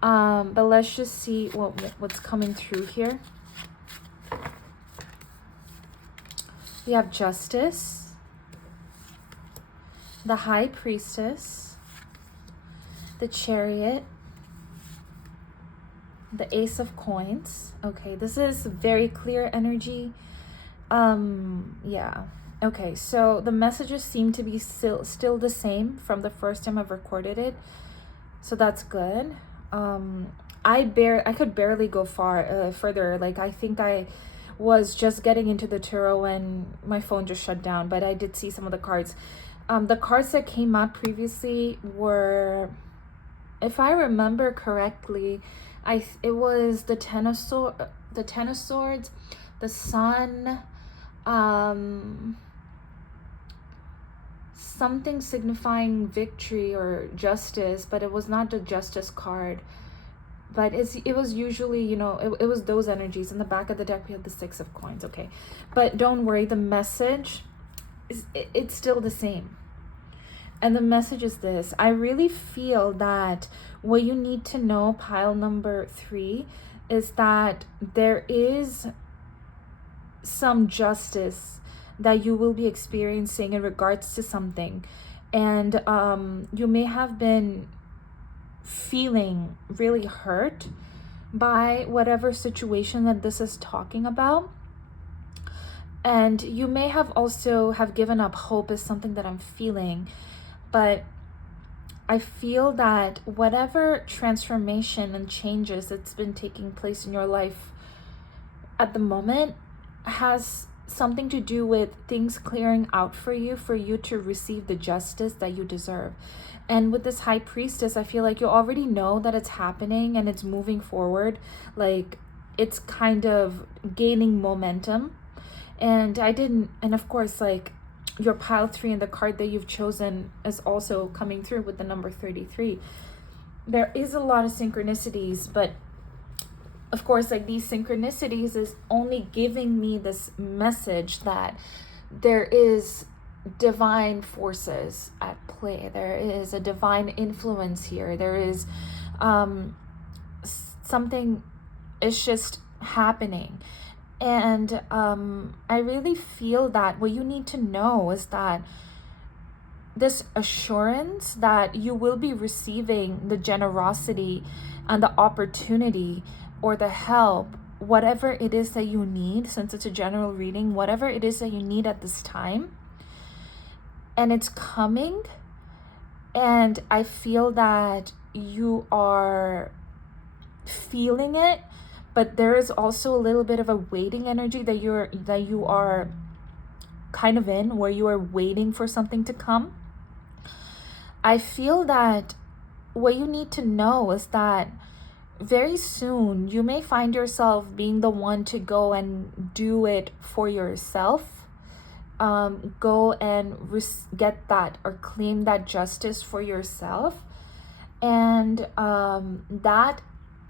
But let's just see what's coming through here. We have Justice, the High Priestess, the Chariot, the Ace of Coins. Okay, this is very clear energy. Yeah. Okay, so the messages seem to be still the same from the first time I've recorded it. So that's good. I could barely go further. Like, I think I was just getting into the tarot when my phone just shut down, but I did see some of the cards. The cards that came out previously were, if I remember correctly, it was the Ten of Swords, the Sun, something signifying victory or justice, but it was not the Justice card. But it was usually, you know, it was those energies. In the back of the deck, we had the Six of Coins. Okay, but don't worry, the message it's still the same. And the message is this: I really feel that what you need to know, pile number 3, is that there is some justice that you will be experiencing in regards to something. And you may have been feeling really hurt by whatever situation that this is talking about. And you may have also given up hope, is something that I'm feeling. But I feel that whatever transformation and changes that's been taking place in your life at the moment has something to do with things clearing out for you to receive the justice that you deserve. And with this High Priestess, I feel like you already know that it's happening and it's moving forward. Like, it's kind of gaining momentum. And of course, like, your pile 3 and the card that you've chosen is also coming through with the number 33. There is a lot of synchronicities, but of course, like, these synchronicities is only giving me this message that there is divine forces at play. There is a divine influence here. There is something is just happening. And I really feel that what you need to know is that this assurance that you will be receiving the generosity and the opportunity or the help, whatever it is that you need, since it's a general reading, whatever it is that you need at this time, and it's coming. And I feel that you are feeling it, but there is also a little bit of a waiting energy that you are kind of in, where you are waiting for something to come. I feel that what you need to know is that very soon you may find yourself being the one to go and do it for yourself. Go and get that or claim that justice for yourself. And that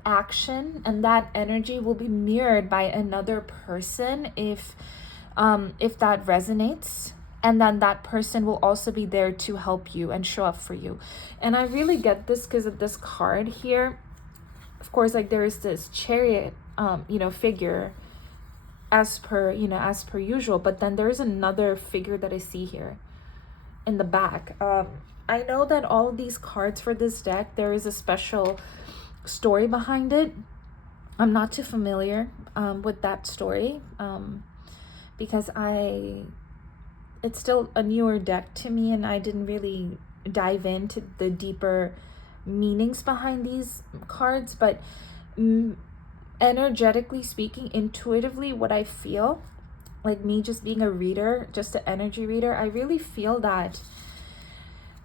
action and that energy will be mirrored by another person if that resonates. And then that person will also be there to help you and show up for you. And I really get this because of this card here. Of course, like, there is this Chariot, figure as per usual. But then there's another figure that I see here in the back. I know that all of these cards for this deck, there is a special story behind it. I'm not too familiar with that story because it's still a newer deck to me, and I didn't really dive into the deeper meanings behind these cards. But energetically speaking, intuitively, what I feel, like me just being a reader, just an energy reader, I really feel that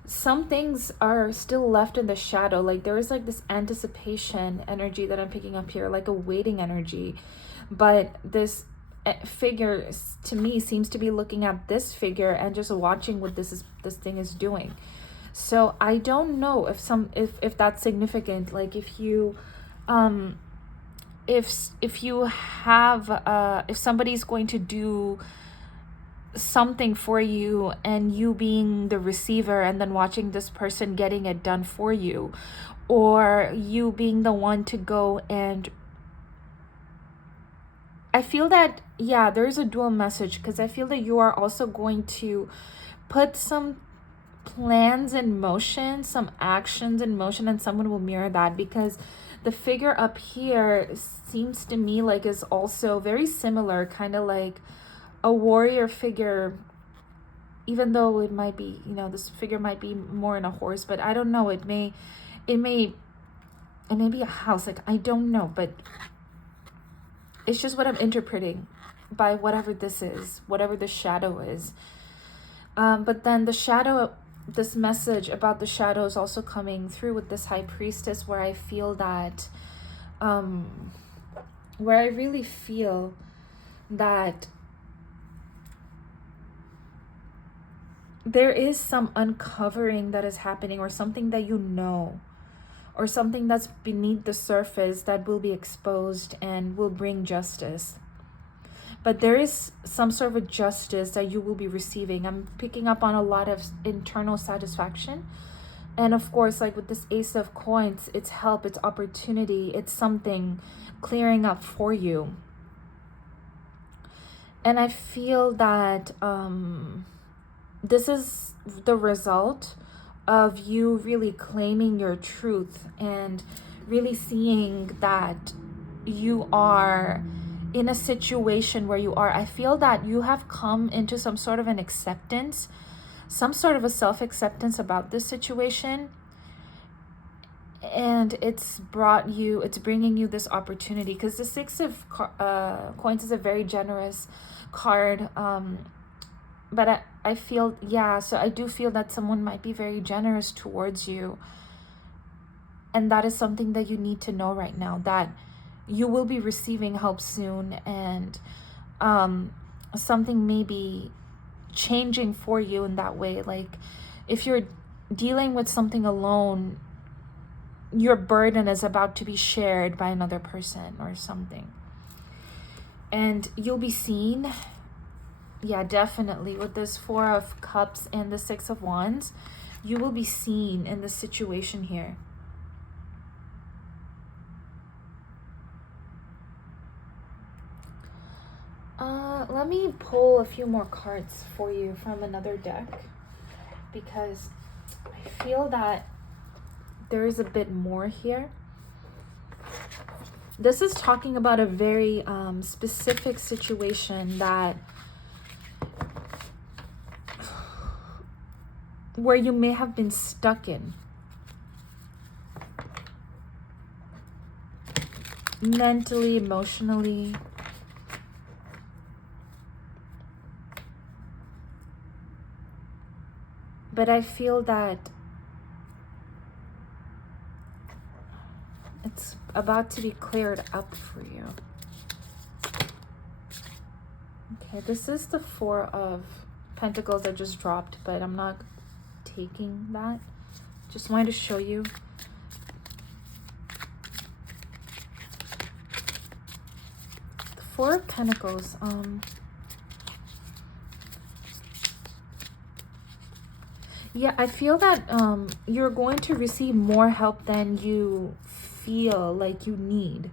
some things are still left in the shadow. Like, there is like this anticipation energy that I'm picking up here, like a waiting energy. But this figure to me seems to be looking at this figure and just watching what this thing is doing. So I don't know if that's significant. Like, if you if you have if somebody's going to do something for you and you being the receiver and then watching this person getting it done for you, or you being the one to go and I feel that, yeah, there's a dual message, because I feel that you are also going to put some plans in motion, some actions in motion, and someone will mirror that, because the figure up here seems to me like is also very similar, kind of like a warrior figure, even though it might be, you know, this figure might be more in a horse, but I don't know, it may be a house, like I don't know, but it's just what I'm interpreting by whatever this is, whatever the shadow is. But then the shadow, this message about the shadow is also coming through with this high priestess, where I feel that, where I really feel that there is some uncovering that is happening, or something that you know, or something that's beneath the surface that will be exposed and will bring justice. But there is some sort of justice that you will be receiving. I'm picking up on a lot of internal satisfaction. And of course, like with this Ace of Coins, it's help, it's opportunity, it's something clearing up for you. And I feel that this is the result of you really claiming your truth and really seeing that you are in a situation where you are. I feel that you have come into some sort of an acceptance, some sort of a self-acceptance about this situation, and it's bringing you this opportunity, because the Six of Coins is a very generous card, but I feel, yeah, so I do feel that someone might be very generous towards you, and that is something that you need to know right now, that you will be receiving help soon, and something may be changing for you in that way. Like if you're dealing with something alone, your burden is about to be shared by another person or something, and you'll be seen. Yeah, definitely. With this Four of Cups and the Six of Wands, you will be seen in this situation here. Let me pull a few more cards for you from another deck, because I feel that there is a bit more here. This is talking about a very specific situation that where you may have been stuck in mentally, emotionally. But I feel that it's about to be cleared up for you. Okay, this is the Four of Pentacles I just dropped, but I'm not taking that. Just wanted to show you. The Four of Pentacles, yeah, I feel that you're going to receive more help than you feel like you need.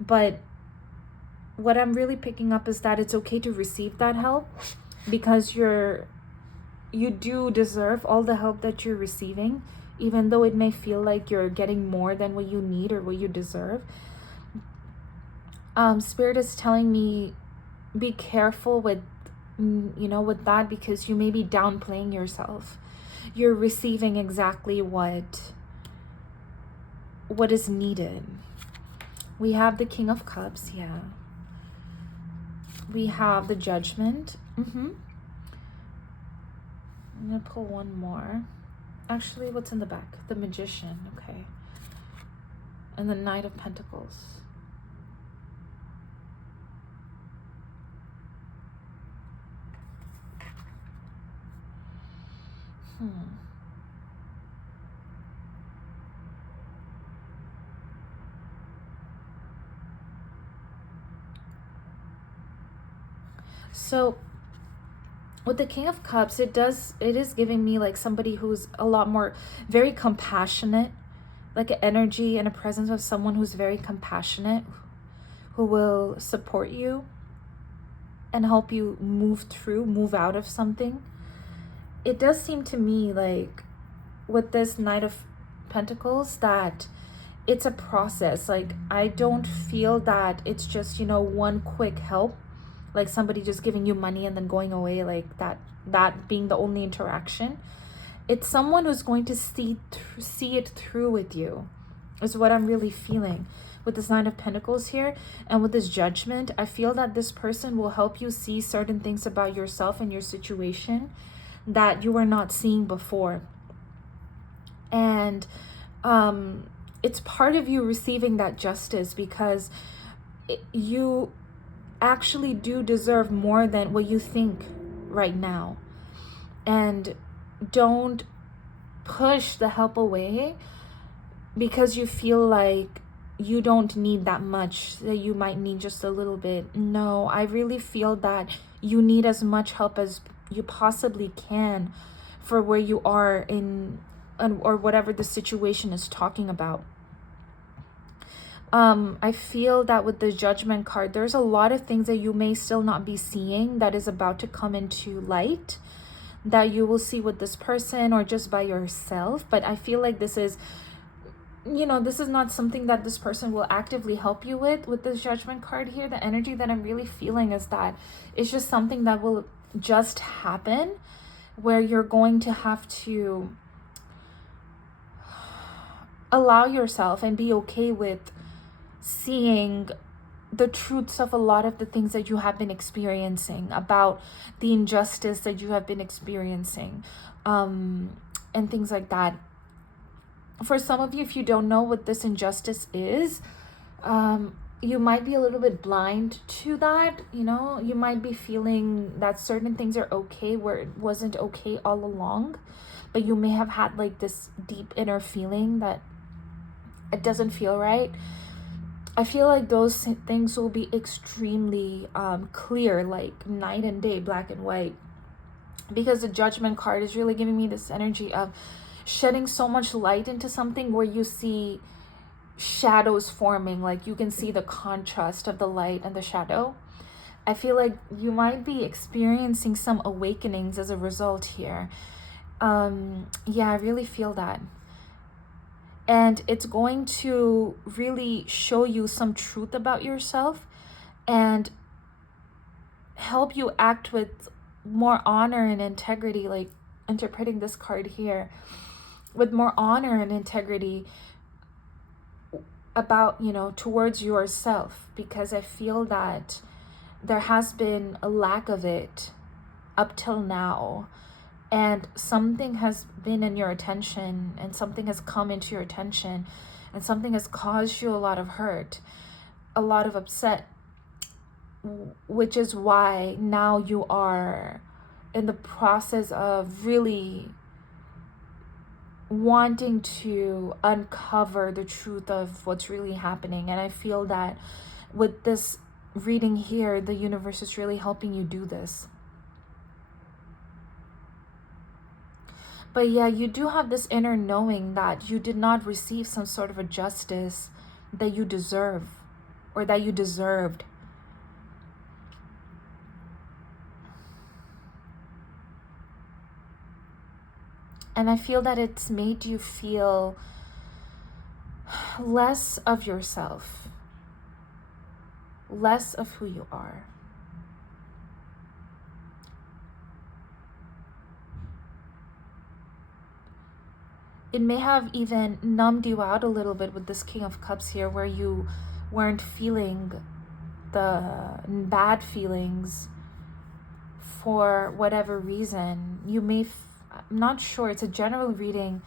But what I'm really picking up is that it's okay to receive that help, because you do deserve all the help that you're receiving, even though it may feel like you're getting more than what you need or what you deserve. Spirit is telling me be careful with, you know, with that, because you may be downplaying yourself. You're receiving exactly what is needed. We have the King of Cups, yeah. We have the Judgment. I'm gonna pull one more. Actually, what's in the back? The Magician, okay. And the Knight of Pentacles. So with the King of Cups, it is giving me like somebody who's a lot more very compassionate, like an energy and a presence of someone who's very compassionate, who will support you and help you move out of something. It does seem to me like with this Knight of Pentacles that it's a process. Like, I don't feel that it's just, one quick help, like somebody just giving you money and then going away, like that being the only interaction. It's someone who's going to see it through with you, is what I'm really feeling with this Nine of Pentacles here. And with this Judgment, I feel that this person will help you see certain things about yourself and your situation that you were not seeing before. And it's part of you receiving that justice, because you actually do deserve more than what you think right now. And don't push the help away because you feel like you don't need that much, that you might need just a little bit. No, I really feel that you need as much help as you possibly can for where you are in, or whatever the situation is talking about. I feel that with the Judgment card, there's a lot of things that you may still not be seeing that is about to come into light, that you will see with this person or just by yourself. But I feel like this is, this is not something that this person will actively help you with this Judgment card here. The energy that I'm really feeling is that it's just something that will just happen, where you're going to have to allow yourself and be okay with seeing the truths of a lot of the things that you have been experiencing, about the injustice that you have been experiencing, and things like that. For some of you, if you don't know what this injustice is, you might be a little bit blind to that. You might be feeling that certain things are okay where it wasn't okay all along, but you may have had like this deep inner feeling that it doesn't feel right. I feel like those things will be extremely clear, like night and day, black and white, because the Judgment card is really giving me this energy of shedding so much light into something where you see shadows forming, like you can see the contrast of the light and the shadow. I feel like you might be experiencing some awakenings as a result here. Yeah, I really feel that. And it's going to really show you some truth about yourself and help you act with more honor and integrity, like interpreting this card here, with more honor and integrity about, towards yourself, because I feel that there has been a lack of it up till now. And something has been in your attention, and something has come into your attention, and something has caused you a lot of hurt, a lot of upset, which is why now you are in the process of really wanting to uncover the truth of what's really happening. And I feel that with this reading here, the universe is really helping you do this. But yeah, you do have this inner knowing that you did not receive some sort of a justice that you deserve, or that you deserved. And I feel that it's made you feel less of yourself, less of who you are. It may have even numbed you out a little bit with this King of Cups here, where you weren't feeling the bad feelings for whatever reason. You may, I'm not sure, it's a general reading,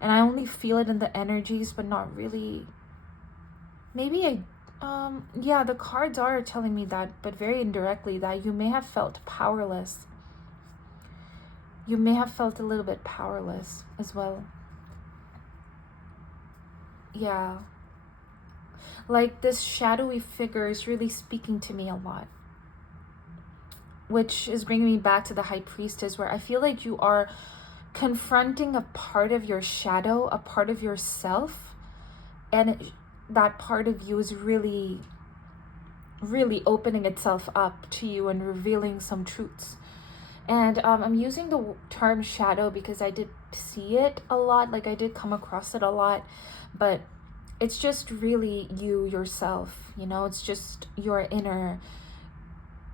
and I only feel it in the energies, but not really. Maybe yeah, the cards are telling me that, but very indirectly, that you may have felt powerless. You may have felt a little bit powerless as well. Yeah, like this shadowy figure is really speaking to me a lot. which is bringing me back to the High Priestess, where I feel like you are confronting a part of your shadow, a part of yourself, and that part of you is really, really opening itself up to you and revealing some truths. And I'm using the term shadow because I did see it a lot, like I did come across it a lot, but it's just really you yourself, you know, it's just your inner,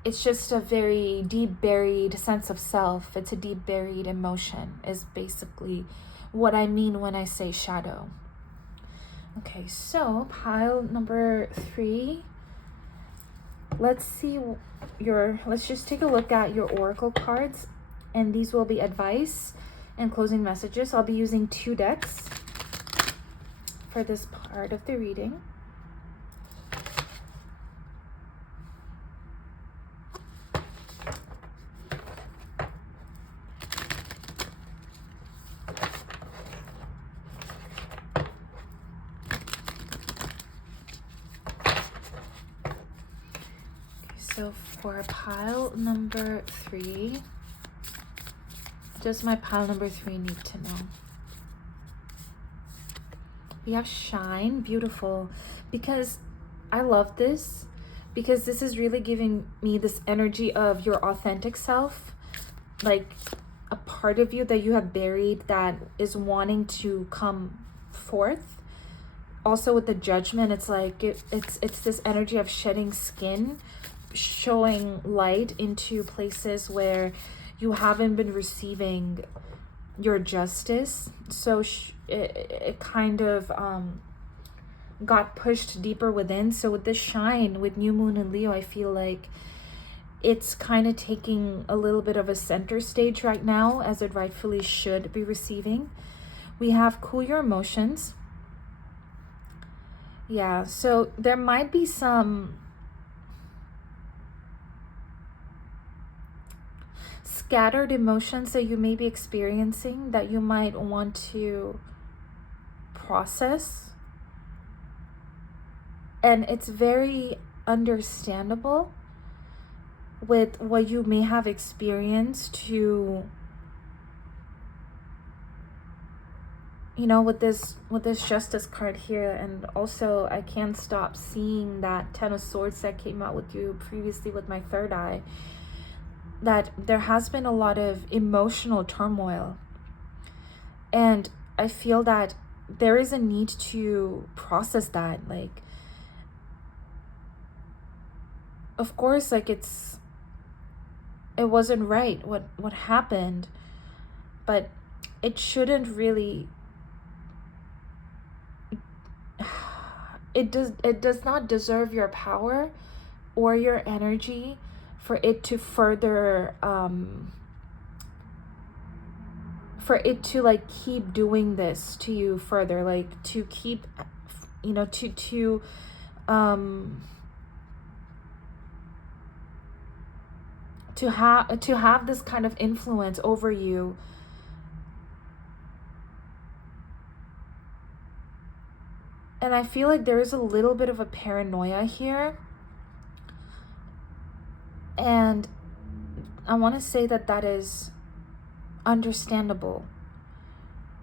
it's just a very deep buried sense of self. It's a deep buried emotion is basically what I mean when I say shadow. Okay, so pile number 3. Let's see let's just take a look at your oracle cards, and these will be advice and closing messages. I'll be using 2 decks for this part of the reading. So for pile number 3, does my pile number 3 need to know? We have shine, beautiful, because I love this, because this is really giving me this energy of your authentic self, like a part of you that you have buried that is wanting to come forth. Also with the Judgment, it's like it's this energy of shedding skin, showing light into places where you haven't been receiving your justice. So it kind of got pushed deeper within. So with this shine, with new moon and Leo, I feel like it's kind of taking a little bit of a center stage right now, as it rightfully should be receiving. We have cool your emotions. Yeah, so there might be some scattered emotions that you may be experiencing that you might want to process. And it's very understandable with what you may have experienced to, you know, with this Justice card here. And also I can't stop seeing that 10 of Swords that came out with you previously with my third eye, that there has been a lot of emotional turmoil. And I feel that there is a need to process that. Like, of course, like it wasn't right what happened, but it shouldn't really, it does not deserve your power or your energy for it to further for it to like keep doing this to you further, like to keep, you know, to have this kind of influence over you. And I feel like there is a little bit of a paranoia here. And I want to say that that is understandable.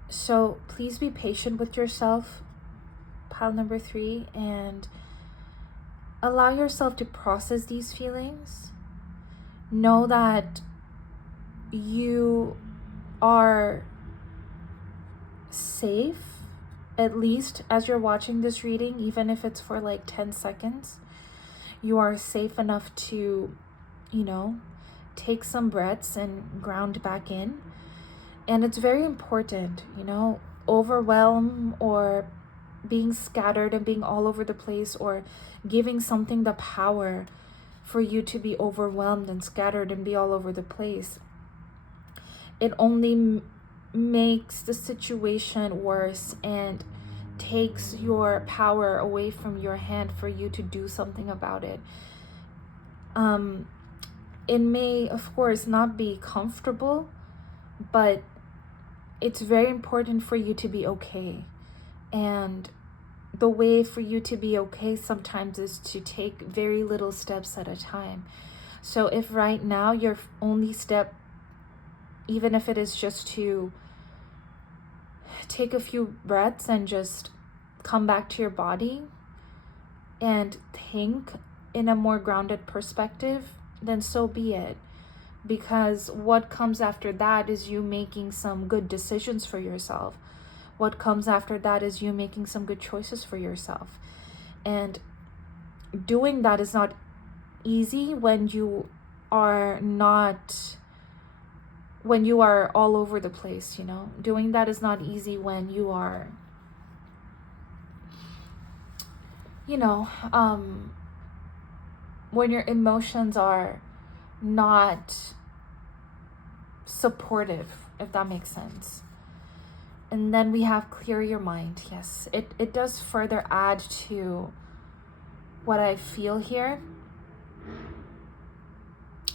So please be patient with yourself, pile number 3, and allow yourself to process these feelings. Know that you are safe, at least as you're watching this reading, even if it's for like 10 seconds. You are safe enough to, you know, take some breaths and ground back in. And it's very important, you know, overwhelm or being scattered and being all over the place, or giving something the power for you to be overwhelmed and scattered and be all over the place. It only makes the situation worse and takes your power away from your hand for you to do something about it. It may, of course, not be comfortable, but it's very important for you to be okay. And the way for you to be okay sometimes is to take very little steps at a time. So if right now your only step, even if it is just to take a few breaths and just come back to your body and think in a more grounded perspective, then so be it. Because what comes after that is you making some good decisions for yourself. What comes after that is you making some good choices for yourself. And doing that is not easy when you are all over the place, you know. Doing that is not easy when you are, you know, when your emotions are not supportive, if that makes sense. And then we have clear your mind. Yes, it does further add to what I feel here.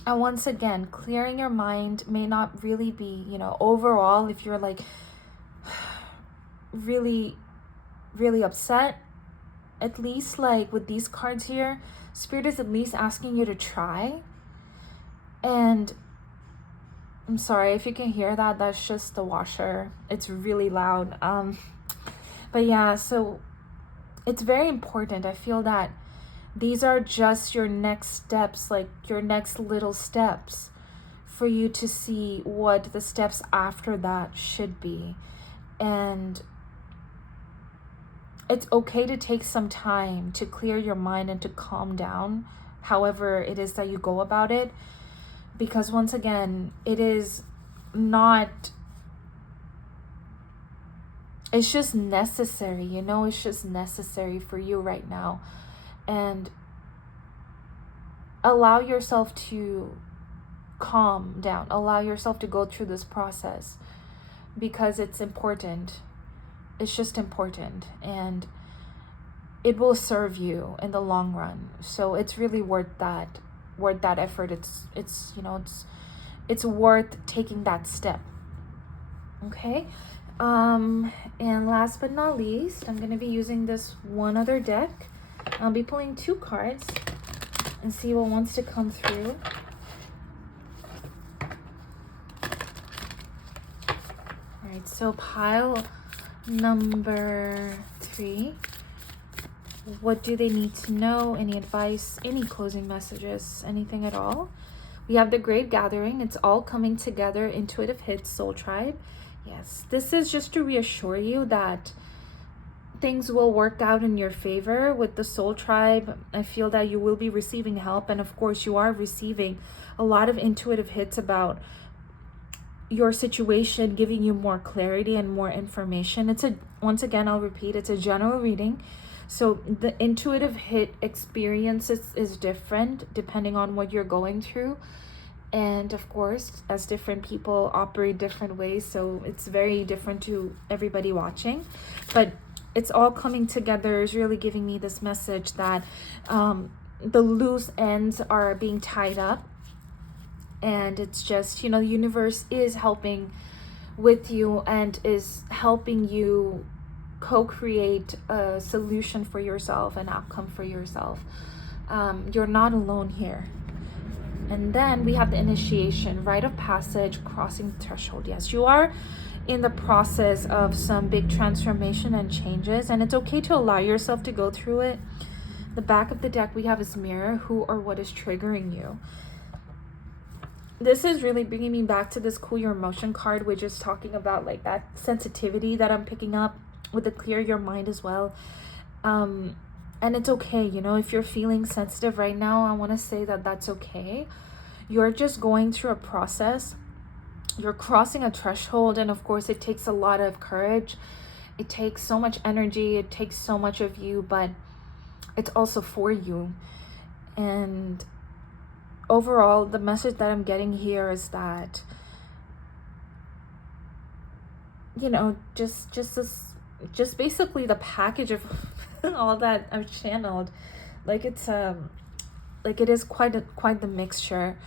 And once again, clearing your mind may not really be, you know, overall, if you're like really, really upset, at least like with these cards here, Spirit is at least asking you to try. And I'm sorry if you can hear that, that's just the washer. It's really loud. But yeah, so it's very important. I feel that these are just your next steps, like your next little steps for you to see what the steps after that should be. And it's okay to take some time to clear your mind and to calm down, however it is that you go about it. Because once again, it's just necessary, you know, it's just necessary for you right now. And allow yourself to calm down, allow yourself to go through this process, because it's important. It's just important, and it will serve you in the long run. So it's really worth that effort. It's you know, it's worth taking that step. Okay. And last but not least, I'm going to be using this one other deck. I'll be pulling 2 cards and see what wants to come through. All right, so pile number 3. What do they need to know? Any advice, any closing messages, anything at all? We have the Great Gathering. It's all coming together. Intuitive hits, Soul Tribe. Yes, this is just to reassure you that things will work out in your favor with the Soul Tribe. I feel that you will be receiving help. And of course, you are receiving a lot of intuitive hits about your situation, giving you more clarity and more information. Once again, I'll repeat, it's a general reading. So the intuitive hit experience is different depending on what you're going through. And of course, as different people operate different ways, so it's very different to everybody watching. But it's all coming together, is really giving me this message that the loose ends are being tied up. And it's just, you know, the universe is helping with you and is helping you co-create a solution for yourself, an outcome for yourself. You're not alone here. And then we have the initiation, rite of passage, crossing the threshold. Yes, you are in the process of some big transformation and changes, and it's okay to allow yourself to go through it. The back of the deck we have is mirror, who or what is triggering you. This is really bringing me back to this cool your emotion card, which is talking about like that sensitivity that I'm picking up with the clear your mind as well. And it's okay, you know, if you're feeling sensitive right now, I want to say that that's okay. You're just going through a process. You're crossing a threshold, and of course it takes a lot of courage. It takes so much energy. It takes so much of you, but it's also for you. And overall, the message that I'm getting here is that, you know, just basically the package of all that I've channeled, like it's like it is quite the mixture.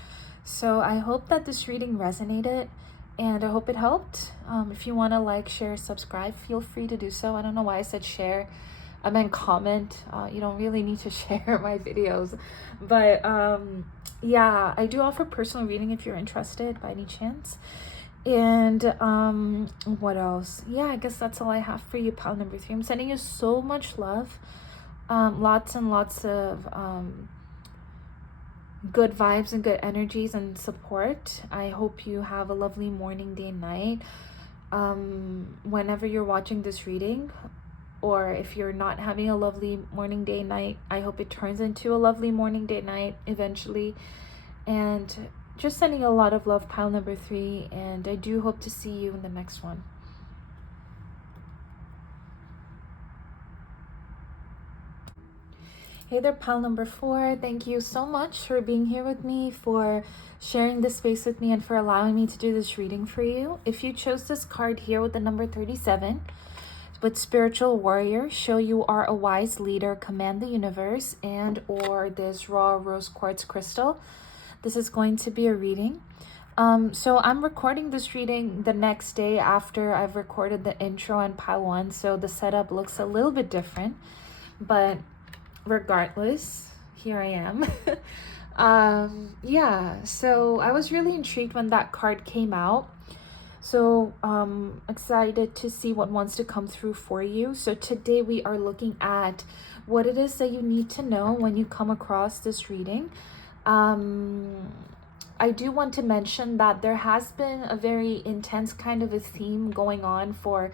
So I hope that this reading resonated, and I hope it helped. If you want to like, share, subscribe, feel free to do so. I don't know why I said share. I meant comment. You don't really need to share my videos. But yeah, I do offer personal reading if you're interested by any chance. And what else? Yeah, I guess that's all I have for you, pile number 3. I'm sending you so much love. Lots and lots of good vibes and good energies and support. I hope you have a lovely morning, day, night. Whenever you're watching this reading, or if you're not having a lovely morning, day, night, I hope it turns into a lovely morning, day, night eventually. And just sending a lot of love, pile number 3, and I do hope to see you in the next one. Hey there, pile number 4. Thank you so much for being here with me, for sharing this space with me, and for allowing me to do this reading for you. If you chose this card here with the number 37, with Spiritual Warrior, show you are a wise leader, command the universe, and or this raw rose quartz crystal, this is going to be a reading. So I'm recording this reading the next day after I've recorded the intro and pile 1, so the setup looks a little bit different, but regardless, here I am. Yeah, so I was really intrigued when that card came out. So excited to see what wants to come through for you. So today we are looking at what it is that you need to know when you come across this reading. I do want to mention that there has been a very intense kind of a theme going on for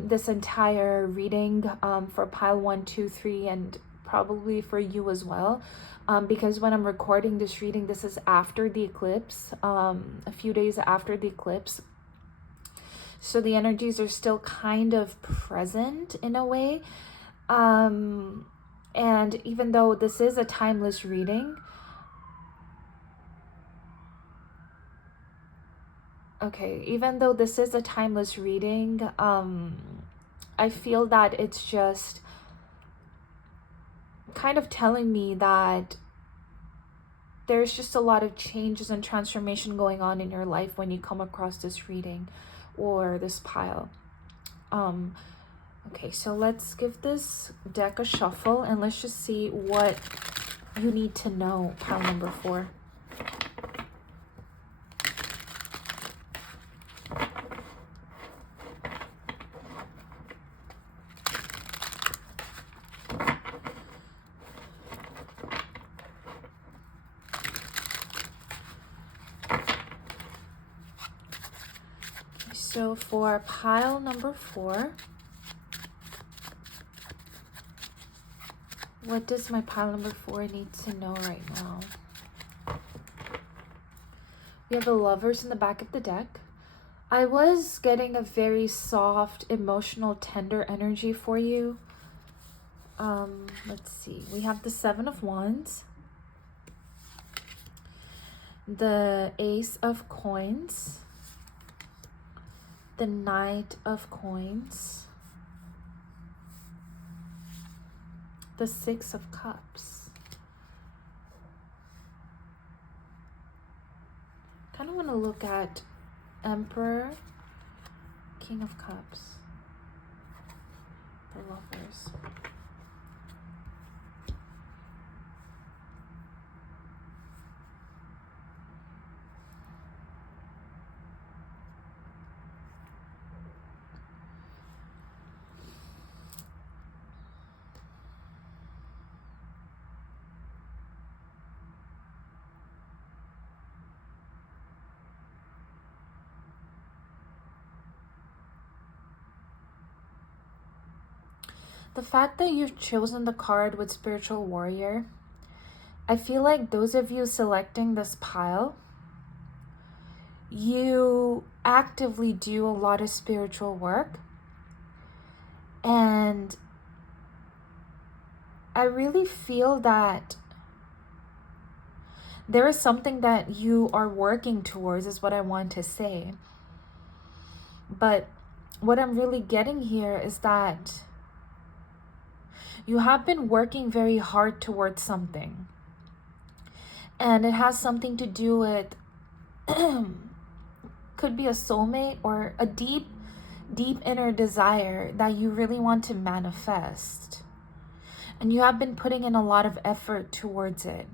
this entire reading, for pile 1, 2, 3, and probably for you as well, because when I'm recording this reading, this is after the eclipse, a few days after the eclipse, so the energies are still kind of present in a way, and even though this is a timeless reading, even though this is a timeless reading, I feel that it's just kind of telling me that there's just a lot of changes and transformation going on in your life when you come across this reading or this pile. Okay, so let's give this deck a shuffle and let's just see what you need to know, pile number 4. So for pile number 4, what does my pile number 4 need to know right now? We have the Lovers in the back of the deck. I was getting a very soft, emotional, tender energy for you. Let's see. We have the 7 of Wands, the Ace of Coins, the Knight of Coins, the 6 of Cups. Kind of want to look at Emperor, King of Cups, the Lovers. The fact that you've chosen the card with Spiritual Warrior, I feel like those of you selecting this pile, you actively do a lot of spiritual work. And I really feel that there is something that you are working towards, is what I want to say. But what I'm really getting here is that you have been working very hard towards something. And it has something to do with, could be a soulmate or a deep deep inner desire that you really want to manifest. And you have been putting in a lot of effort towards it.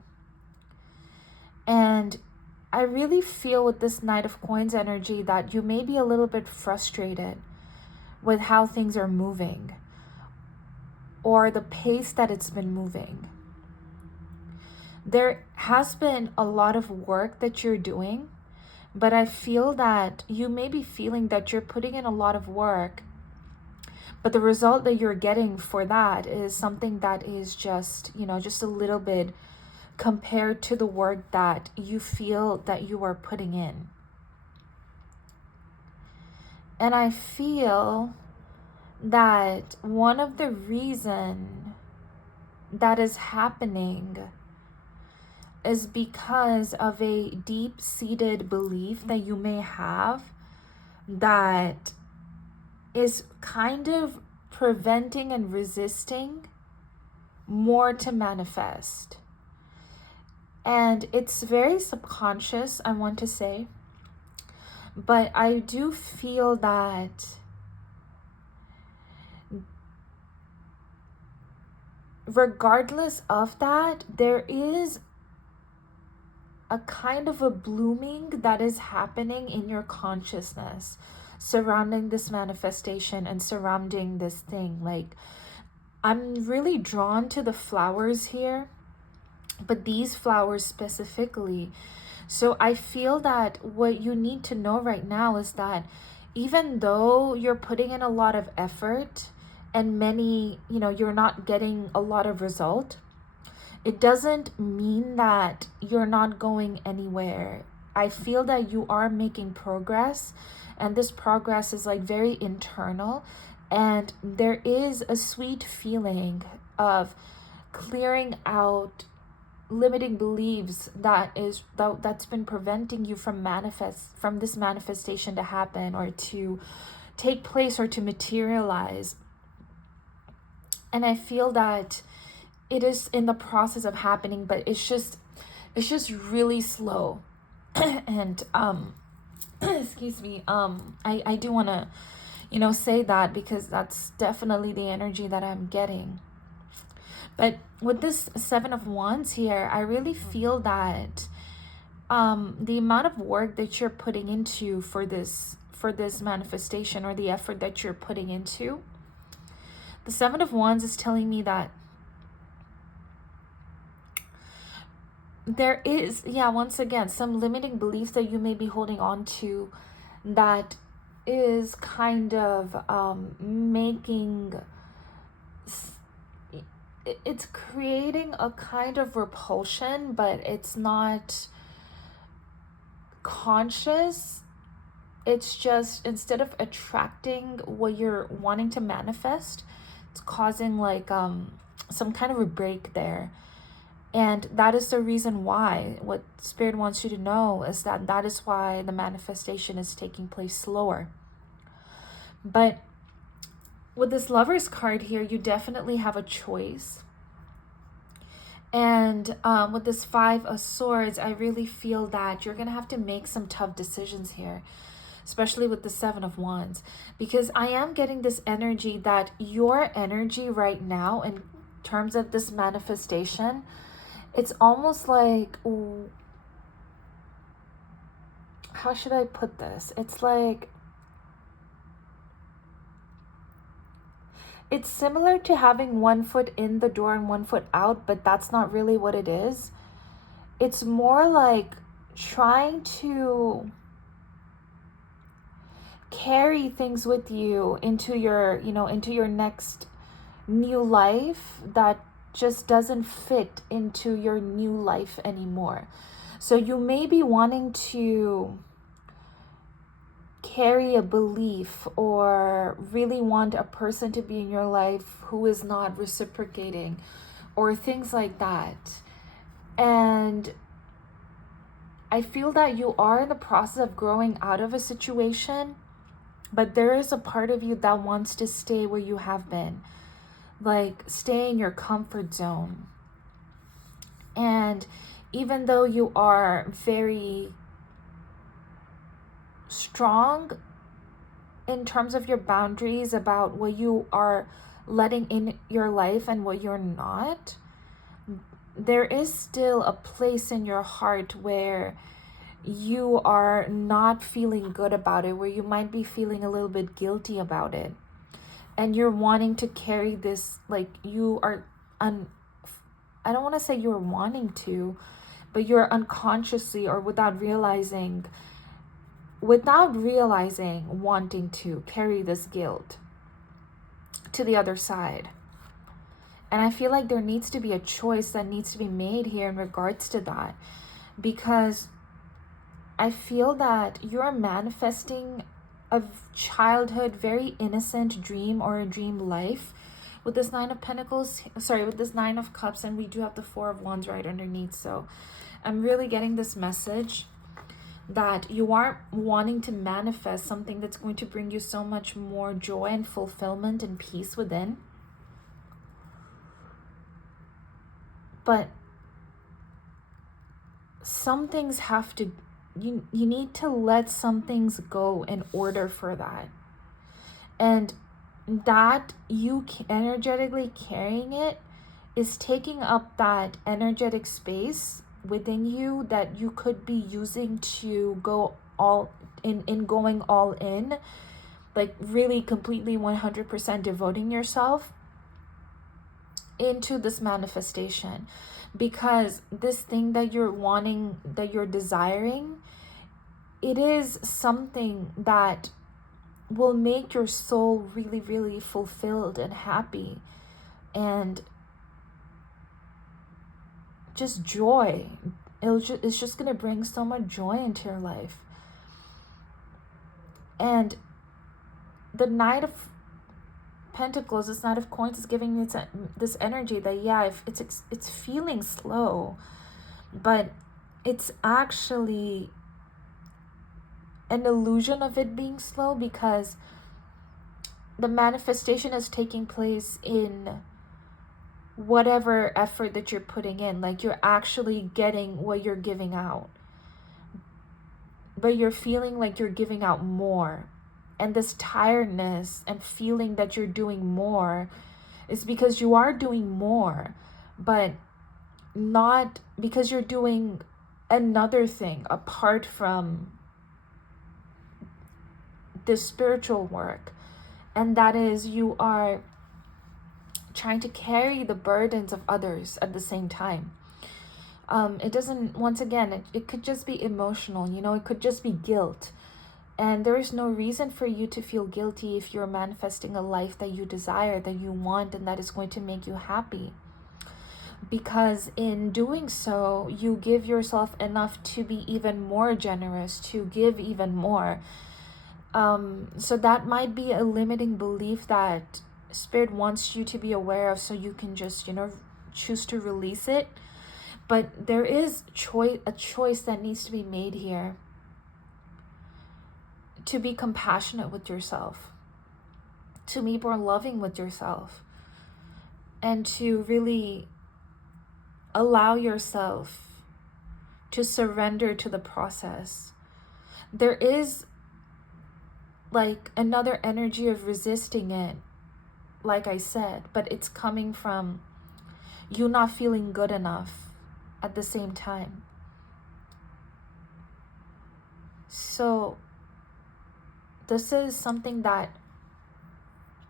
And I really feel with this Knight of Coins energy that you may be a little bit frustrated with how things are moving or the pace that it's been moving. There has been a lot of work that you're doing, but I feel that you may be feeling that you're putting in a lot of work, but the result that you're getting for that is something that is just, just a little bit compared to the work that you feel that you are putting in. And I feel that one of the reason that is happening is because of a deep-seated belief that you may have that is kind of preventing and resisting more to manifest. And it's very subconscious, I want to say, but I do feel that regardless of that, there is a kind of a blooming that is happening in your consciousness surrounding this manifestation and surrounding this thing. Like, I'm really drawn to the flowers here, but these flowers specifically. So I feel that what you need to know right now is that even though you're putting in a lot of effort and you're not getting a lot of result, it doesn't mean that you're not going anywhere. I feel that you are making progress, and this progress is like very internal, and there is a sweet feeling of clearing out limiting beliefs that's been preventing you from this manifestation to happen or to take place or to materialize. And I feel that it is in the process of happening, but it's just really slow. And excuse me, I do want to say that because that's definitely the energy that I'm getting. But with this Seven of Wands here, I really feel that the amount of work that you're putting into for this manifestation, or the effort that you're putting into, the Seven of Wands is telling me that there is, once again, some limiting beliefs that you may be holding on to that is kind of it's creating a kind of repulsion, but it's not conscious. It's just, instead of attracting what you're wanting to manifest, it's causing like some kind of a break there. And that is the reason why, what Spirit wants you to know is that is why the manifestation is taking place slower. But with this Lover's card here, you definitely have a choice. And with this Five of Swords, I really feel that you're going to have to make some tough decisions here, especially with the Seven of Wands, because I am getting this energy that your energy right now in terms of this manifestation, it's almost like, how should I put this? It's like, it's similar to having one foot in the door and one foot out, but that's not really what it is. It's more like trying to carry things with you into your, into your next new life that just doesn't fit into your new life anymore. So you may be wanting to carry a belief or really want a person to be in your life who is not reciprocating or things like that. And I feel that you are in the process of growing out of a situation, but there is a part of you that wants to stay where you have been. Like, stay in your comfort zone. And even though you are very strong in terms of your boundaries about what you are letting in your life and what you're not, there is still a place in your heart where you are not feeling good about it, where you might be feeling a little bit guilty about it. And you're wanting to carry this, like you are, I don't want to say you're wanting to, but you're unconsciously or without realizing wanting to carry this guilt to the other side. And I feel like there needs to be a choice that needs to be made here in regards to that, because I feel that you're manifesting a childhood, very innocent dream or a dream life with this Nine of Pentacles, with this Nine of Cups, and we do have the Four of Wands right underneath. So I'm really getting this message that you are wanting to manifest something that's going to bring you so much more joy and fulfillment and peace within. But some things have to, you need to let some things go in order for that. And that you energetically carrying it is taking up that energetic space within you that you could be using to go all in going all in, like really completely 100% devoting yourself into this manifestation. Because this thing that you're wanting, that you're desiring, it is something that will make your soul really, really fulfilled and happy, and just joy. It's just going to bring so much joy into your life. And the Knight of Pentacles, this Knight of Coins, is giving me this energy that, yeah, if it's feeling slow, but it's actually an illusion of it being slow, because the manifestation is taking place in whatever effort that you're putting in. Like you're actually getting what you're giving out, but you're feeling like you're giving out more. And this tiredness and feeling that you're doing more is because you are doing more, but not because you're doing another thing apart from the spiritual work. And that is, you are trying to carry the burdens of others at the same time. It doesn't, once again, it could just be emotional, it could just be guilt. And there is no reason for you to feel guilty if you're manifesting a life that you desire, that you want, and that is going to make you happy. Because in doing so, you give yourself enough to be even more generous, to give even more. So that might be a limiting belief that Spirit wants you to be aware of, so you can just, choose to release it. But there is a choice that needs to be made here. To be compassionate with yourself, to be more loving with yourself, and to really allow yourself to surrender to the process. There is like another energy of resisting it, like I said, but it's coming from you not feeling good enough at the same time. So this is something that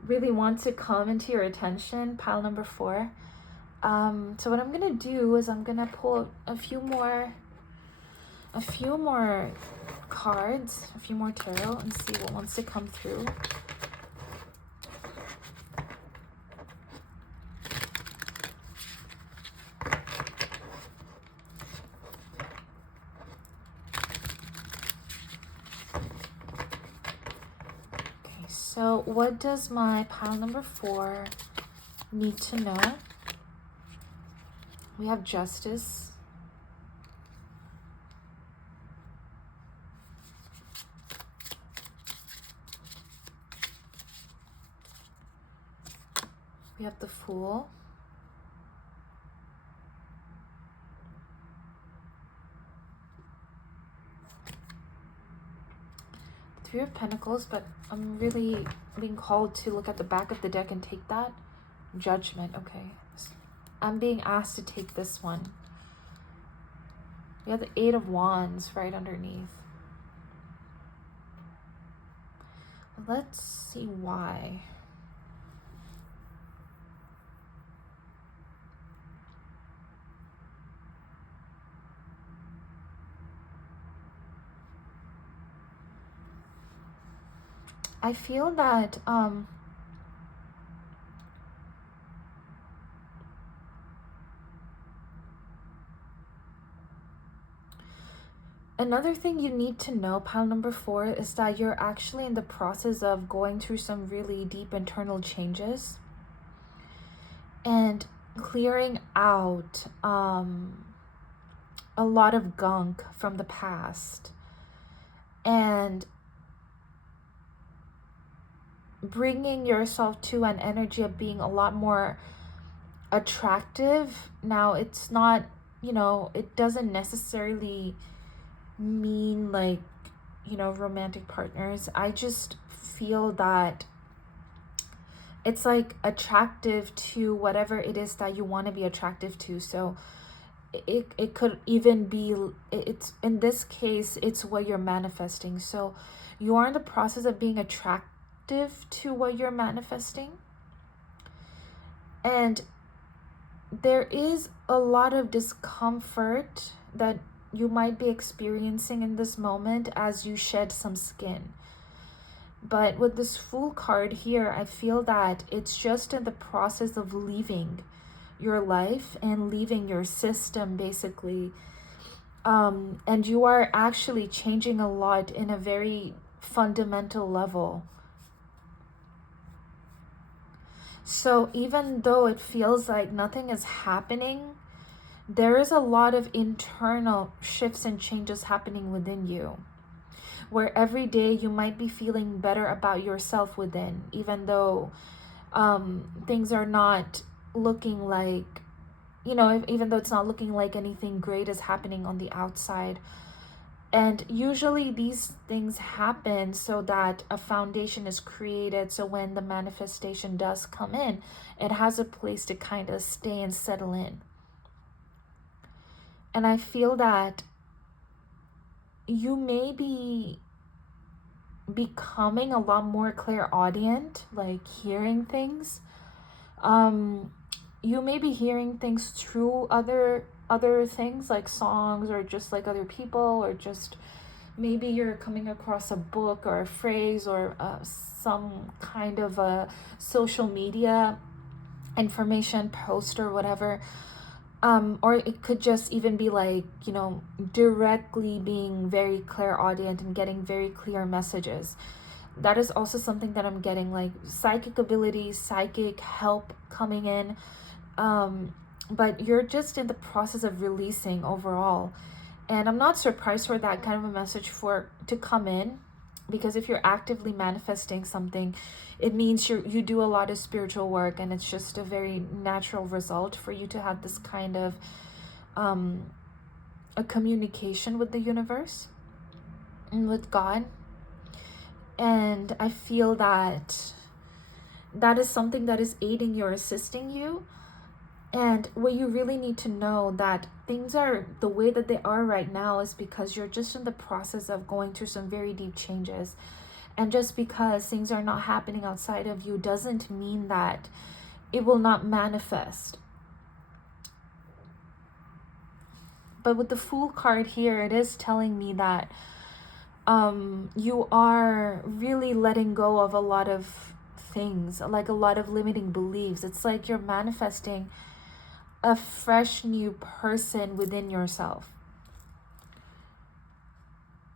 really wants to come into your attention, pile number 4. So what I'm gonna do is I'm gonna pull a few more cards, a few more tarot, and see what wants to come through. So what does my pile number 4 need to know? We have Justice. We have the Fool. Three of Pentacles, but I'm really being called to look at the back of the deck and take that. Judgment, okay. I'm being asked to take this one. We have the Eight of Wands right underneath. Let's see why. I feel that another thing you need to know, pile number 4, is that you're actually in the process of going through some really deep internal changes and clearing out a lot of gunk from the past and bringing yourself to an energy of being a lot more attractive. Now, it's not, you know, it doesn't necessarily mean like, you know, romantic partners. I just feel that it's like attractive to whatever it is that you want to be attractive to. So it could even be, it's in this case, it's what you're manifesting. So you are in the process of being attractive to what you're manifesting, and there is a lot of discomfort that you might be experiencing in this moment as you shed some skin. But with this Fool card here, I feel that it's just in the process of leaving your life and leaving your system, basically. And you are actually changing a lot in a very fundamental level. So even though it feels like nothing is happening, there is a lot of internal shifts and changes happening within you, where every day you might be feeling better about yourself within, even though things are not looking like, you know, even though it's not looking like anything great is happening on the outside. And usually these things happen so that a foundation is created, so when the manifestation does come in, it has a place to kind of stay and settle in. And I feel that you may be becoming a lot more clairaudient, like hearing things. You may be hearing things through other things like songs, or just like other people, or just maybe you're coming across a book or a phrase or some kind of a social media information post or whatever. Or it could just even be like, you know, directly being very clairaudient and getting very clear messages. That is also something that I'm getting, like psychic abilities, psychic help coming in. But you're just in the process of releasing overall. And I'm not surprised for that kind of a message to come in, because if you're actively manifesting something, it means you do a lot of spiritual work, and it's just a very natural result for you to have this kind of a communication with the universe and with God. And I feel that that is something that is aiding you or assisting you. And what you really need to know, that things are the way that they are right now is because you're just in the process of going through some very deep changes. And just because things are not happening outside of you doesn't mean that it will not manifest. But with the Fool card here, it is telling me that you are really letting go of a lot of things, like a lot of limiting beliefs. It's like you're manifesting a fresh new person within yourself.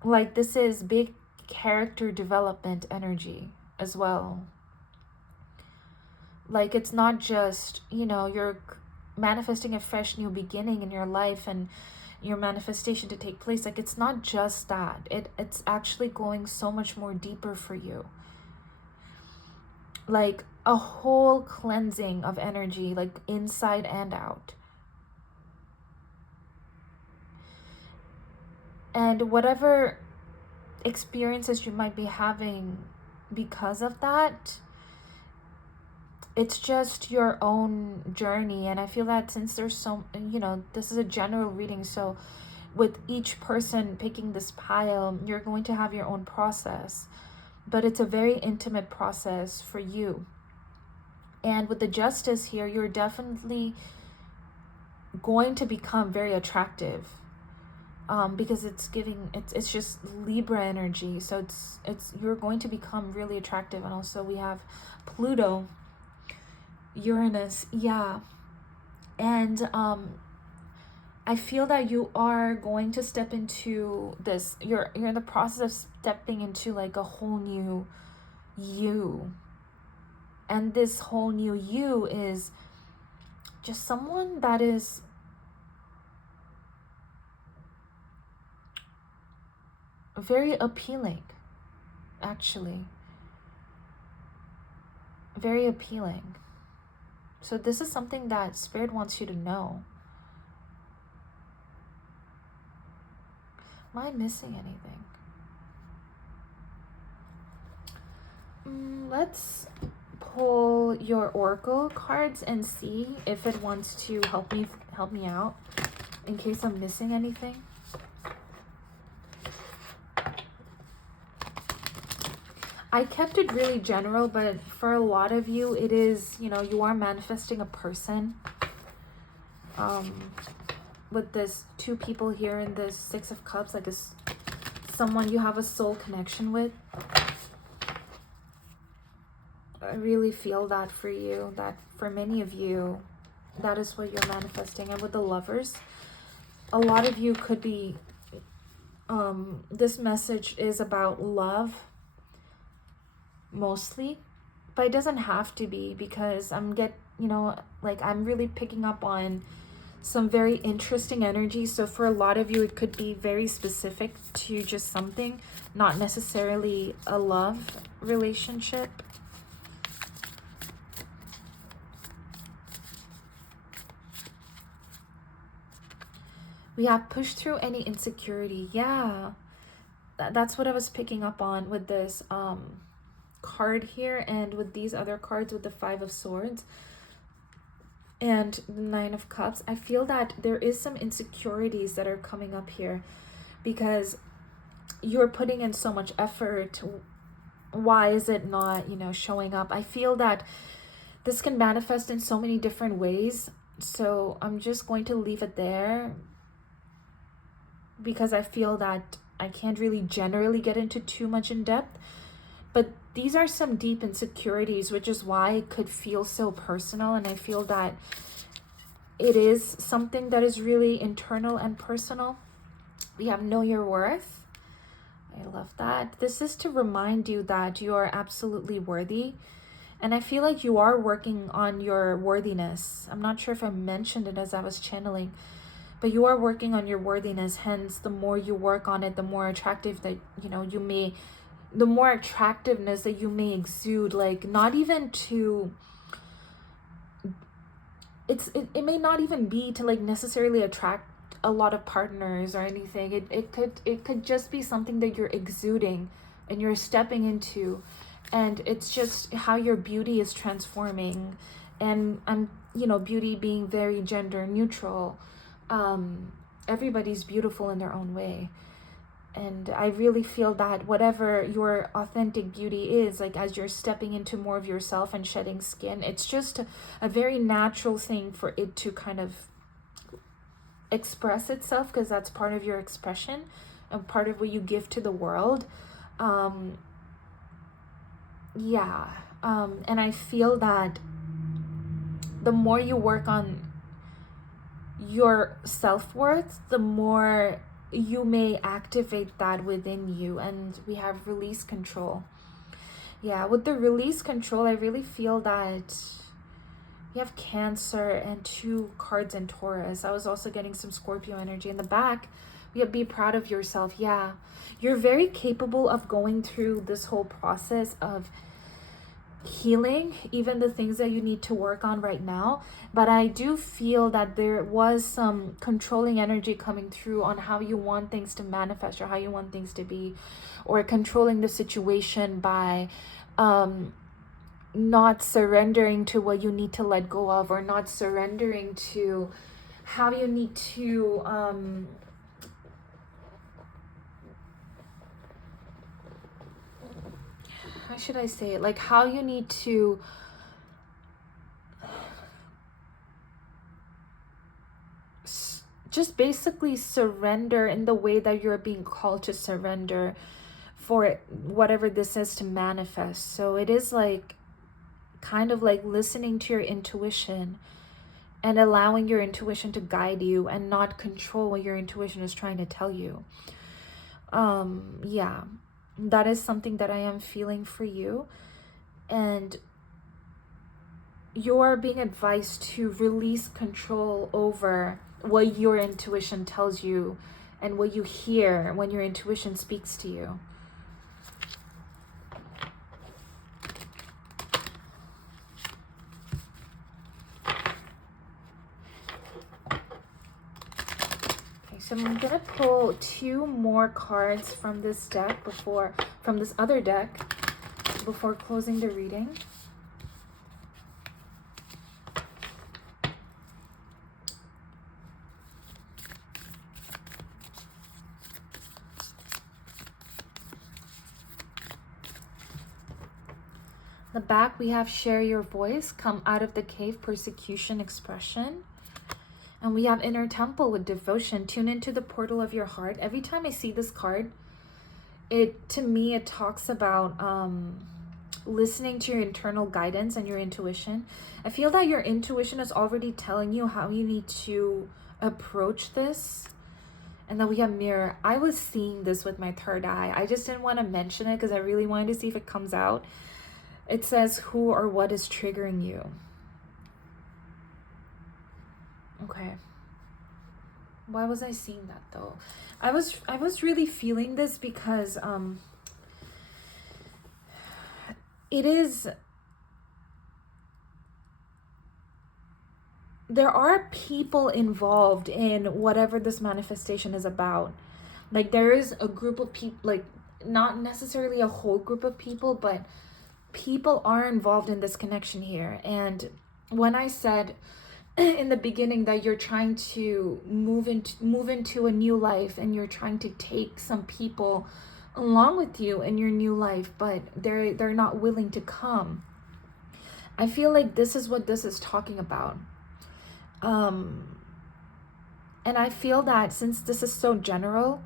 Like this is big character development energy as well. Like it's not just, you know, you're manifesting a fresh new beginning in your life and your manifestation to take place. Like it's not just that. It's actually going so much more deeper for you. Like a whole cleansing of energy, like inside and out. And whatever experiences you might be having because of that. It's just your own journey. And I feel that since there's so, this is a general reading, so with each person picking this pile, you're going to have your own process, but it's a very intimate process for you. And with the Justice here, you're definitely going to become very attractive, because it's just Libra energy. So it's you're going to become really attractive. And also we have Pluto, Uranus, yeah. And I feel that you are going to step into this, you're in the process of stepping into like a whole new you. And this whole new you is just someone that is very appealing, actually. Very appealing. So this is something that Spirit wants you to know. Am I missing anything? Let's pull your Oracle cards and see if it wants to help me out in case I'm missing anything. I kept it really general, but for a lot of you, it is, you are manifesting a person. With this 2 people here in this 6 of Cups, like someone you have a soul connection with. I really feel that for you, that for many of you, that is what you're manifesting. And with the Lovers, a lot of you could be, this message is about love mostly, but it doesn't have to be, because I'm really picking up on some very interesting energy. So for a lot of you, it could be very specific to just something, not necessarily a love relationship. We have pushed through any insecurity. Yeah, that's what I was picking up on with this card here, and with these other cards with the 5 of Swords and the 9 of Cups. I feel that there is some insecurities that are coming up here because you're putting in so much effort. Why is it not, showing up? I feel that this can manifest in so many different ways. So I'm just going to leave it there because I feel that I can't really generally get into too much in depth. But these are some deep insecurities, which is why it could feel so personal. And I feel that it is something that is really internal and personal. We have Know Your Worth. I love that. This is to remind you that you are absolutely worthy. And I feel like you are working on your worthiness. I'm not sure if I mentioned it as I was channeling, but you are working on your worthiness. Hence, the more you work on it, the more attractive that, the more attractiveness that you may exude. Like, not even to, it may not even be to like necessarily attract a lot of partners or anything. It could just be something that you're exuding and you're stepping into, and it's just how your beauty is transforming. And beauty being very gender neutral. Everybody's beautiful in their own way. And I really feel that whatever your authentic beauty is, like as you're stepping into more of yourself and shedding skin, it's just a very natural thing for it to kind of express itself, because that's part of your expression and part of what you give to the world. And I feel that the more you work on your self-worth, the more you may activate that within you. And we have release control. Yeah, with the release control, I really feel that you have Cancer and 2 cards in Taurus. I was also getting some Scorpio energy in the back. We have Be Proud of Yourself. Yeah, you're very capable of going through this whole process of healing, even the things that you need to work on right now. But I do feel that there was some controlling energy coming through on how you want things to manifest or how you want things to be, or controlling the situation by not surrendering to what you need to let go of, or not surrendering to how you need to how should I say it, like how you need to just basically surrender in the way that you're being called to surrender for whatever this is to manifest. So it is like kind of like listening to your intuition and allowing your intuition to guide you and not control what your intuition is trying to tell you. Yeah, that is something that I am feeling for you. And you're being advised to release control over what your intuition tells you and what you hear when your intuition speaks to you. Okay, so I'm gonna pull 2 more cards from this deck from this other deck before closing the reading. The back, we have share your voice, come out of the cave, persecution, expression. And we have inner temple with devotion, tune into the portal of your heart. Every time I see this card, to me, it talks about listening to your internal guidance and your intuition. I feel that your intuition is already telling you how you need to approach this. And then we have mirror. I was seeing this with my third eye. I just didn't want to mention it because I really wanted to see if it comes out. It says who or what is triggering you. Okay. Why was I seeing that though? I was really feeling this because there are people involved in whatever this manifestation is about. Like there is a group of people, like not necessarily a whole group of people, but people are involved in this connection here. And when I said in the beginning that you're trying to move into a new life and you're trying to take some people along with you in your new life, but they're not willing to come, I feel like this is what this is talking about. And I feel that since this is so general,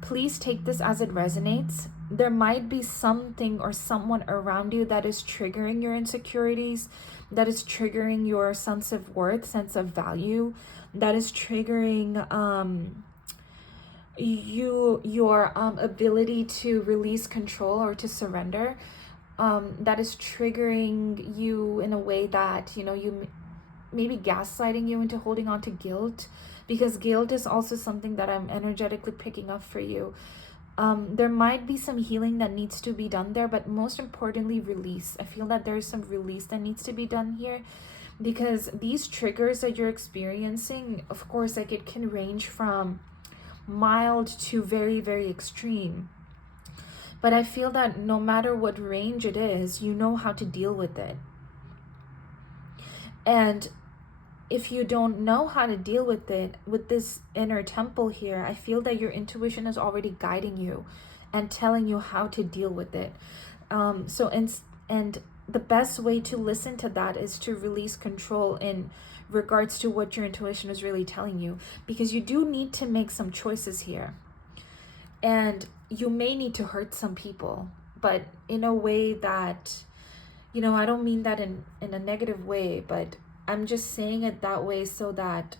please take this as it resonates. There might be something or someone around you that is triggering your insecurities, that is triggering your sense of worth, sense of value, that is triggering your ability to release control or to surrender, that is triggering you in a way that, you maybe gaslighting you into holding on to guilt, because guilt is also something that I'm energetically picking up for you. There might be some healing that needs to be done there, but most importantly, release. I feel that there's some release that needs to be done here, because these triggers that you're experiencing, of course, like it can range from mild to very, very extreme. But I feel that no matter what range it is, you know how to deal with it. And if you don't know how to deal with it, with this inner temple here, I feel that your intuition is already guiding you and telling you how to deal with it. And the best way to listen to that is to release control in regards to what your intuition is really telling you, because you do need to make some choices here. And you may need to hurt some people, but in a way that, I don't mean that in a negative way, but I'm just saying it that way so that,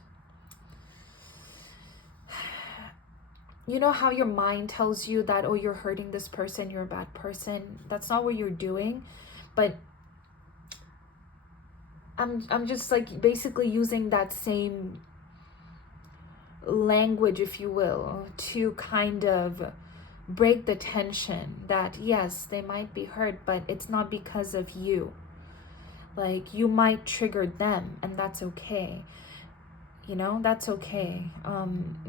you know how your mind tells you that, oh, you're hurting this person, you're a bad person. That's not what you're doing. But I'm just like basically using that same language, if you will, to kind of break the tension that yes, they might be hurt, but it's not because of you. Like, you might trigger them, and that's okay. You know, that's okay.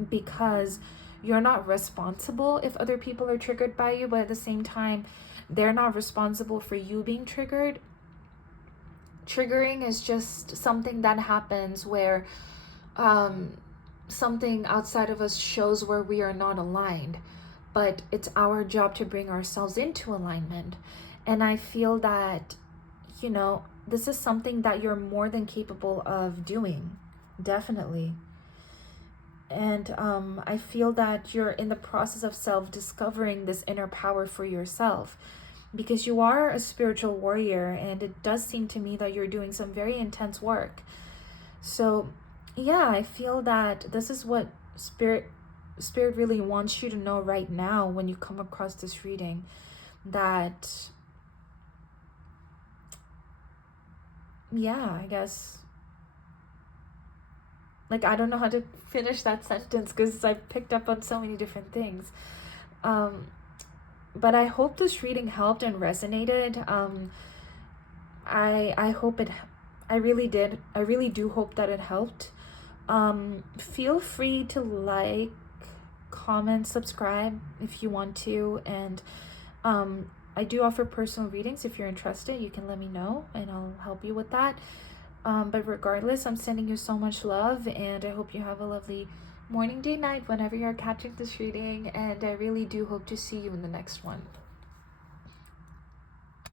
Because you're not responsible if other people are triggered by you, but at the same time, they're not responsible for you being triggered. Triggering is just something that happens where something outside of us shows where we are not aligned, but it's our job to bring ourselves into alignment. And I feel that, you know, this is something that you're more than capable of doing, definitely. And I feel that you're in the process of self-discovering this inner power for yourself, because you are a spiritual warrior, and it does seem to me that you're doing some very intense work. So yeah, I feel that this is what spirit really wants you to know right now when you come across this reading, that yeah, I guess, like, I don't know how to finish that sentence because I picked up on so many different things. But I hope this reading helped and resonated. I hope it, I really did. I really do hope that it helped. Feel free to like, comment, subscribe if you want to, and I do offer personal readings. If you're interested, you can let me know and I'll help you with that. But regardless, I'm sending you so much love, and I hope you have a lovely morning, day, night, whenever you're catching this reading, and I really do hope to see you in the next one.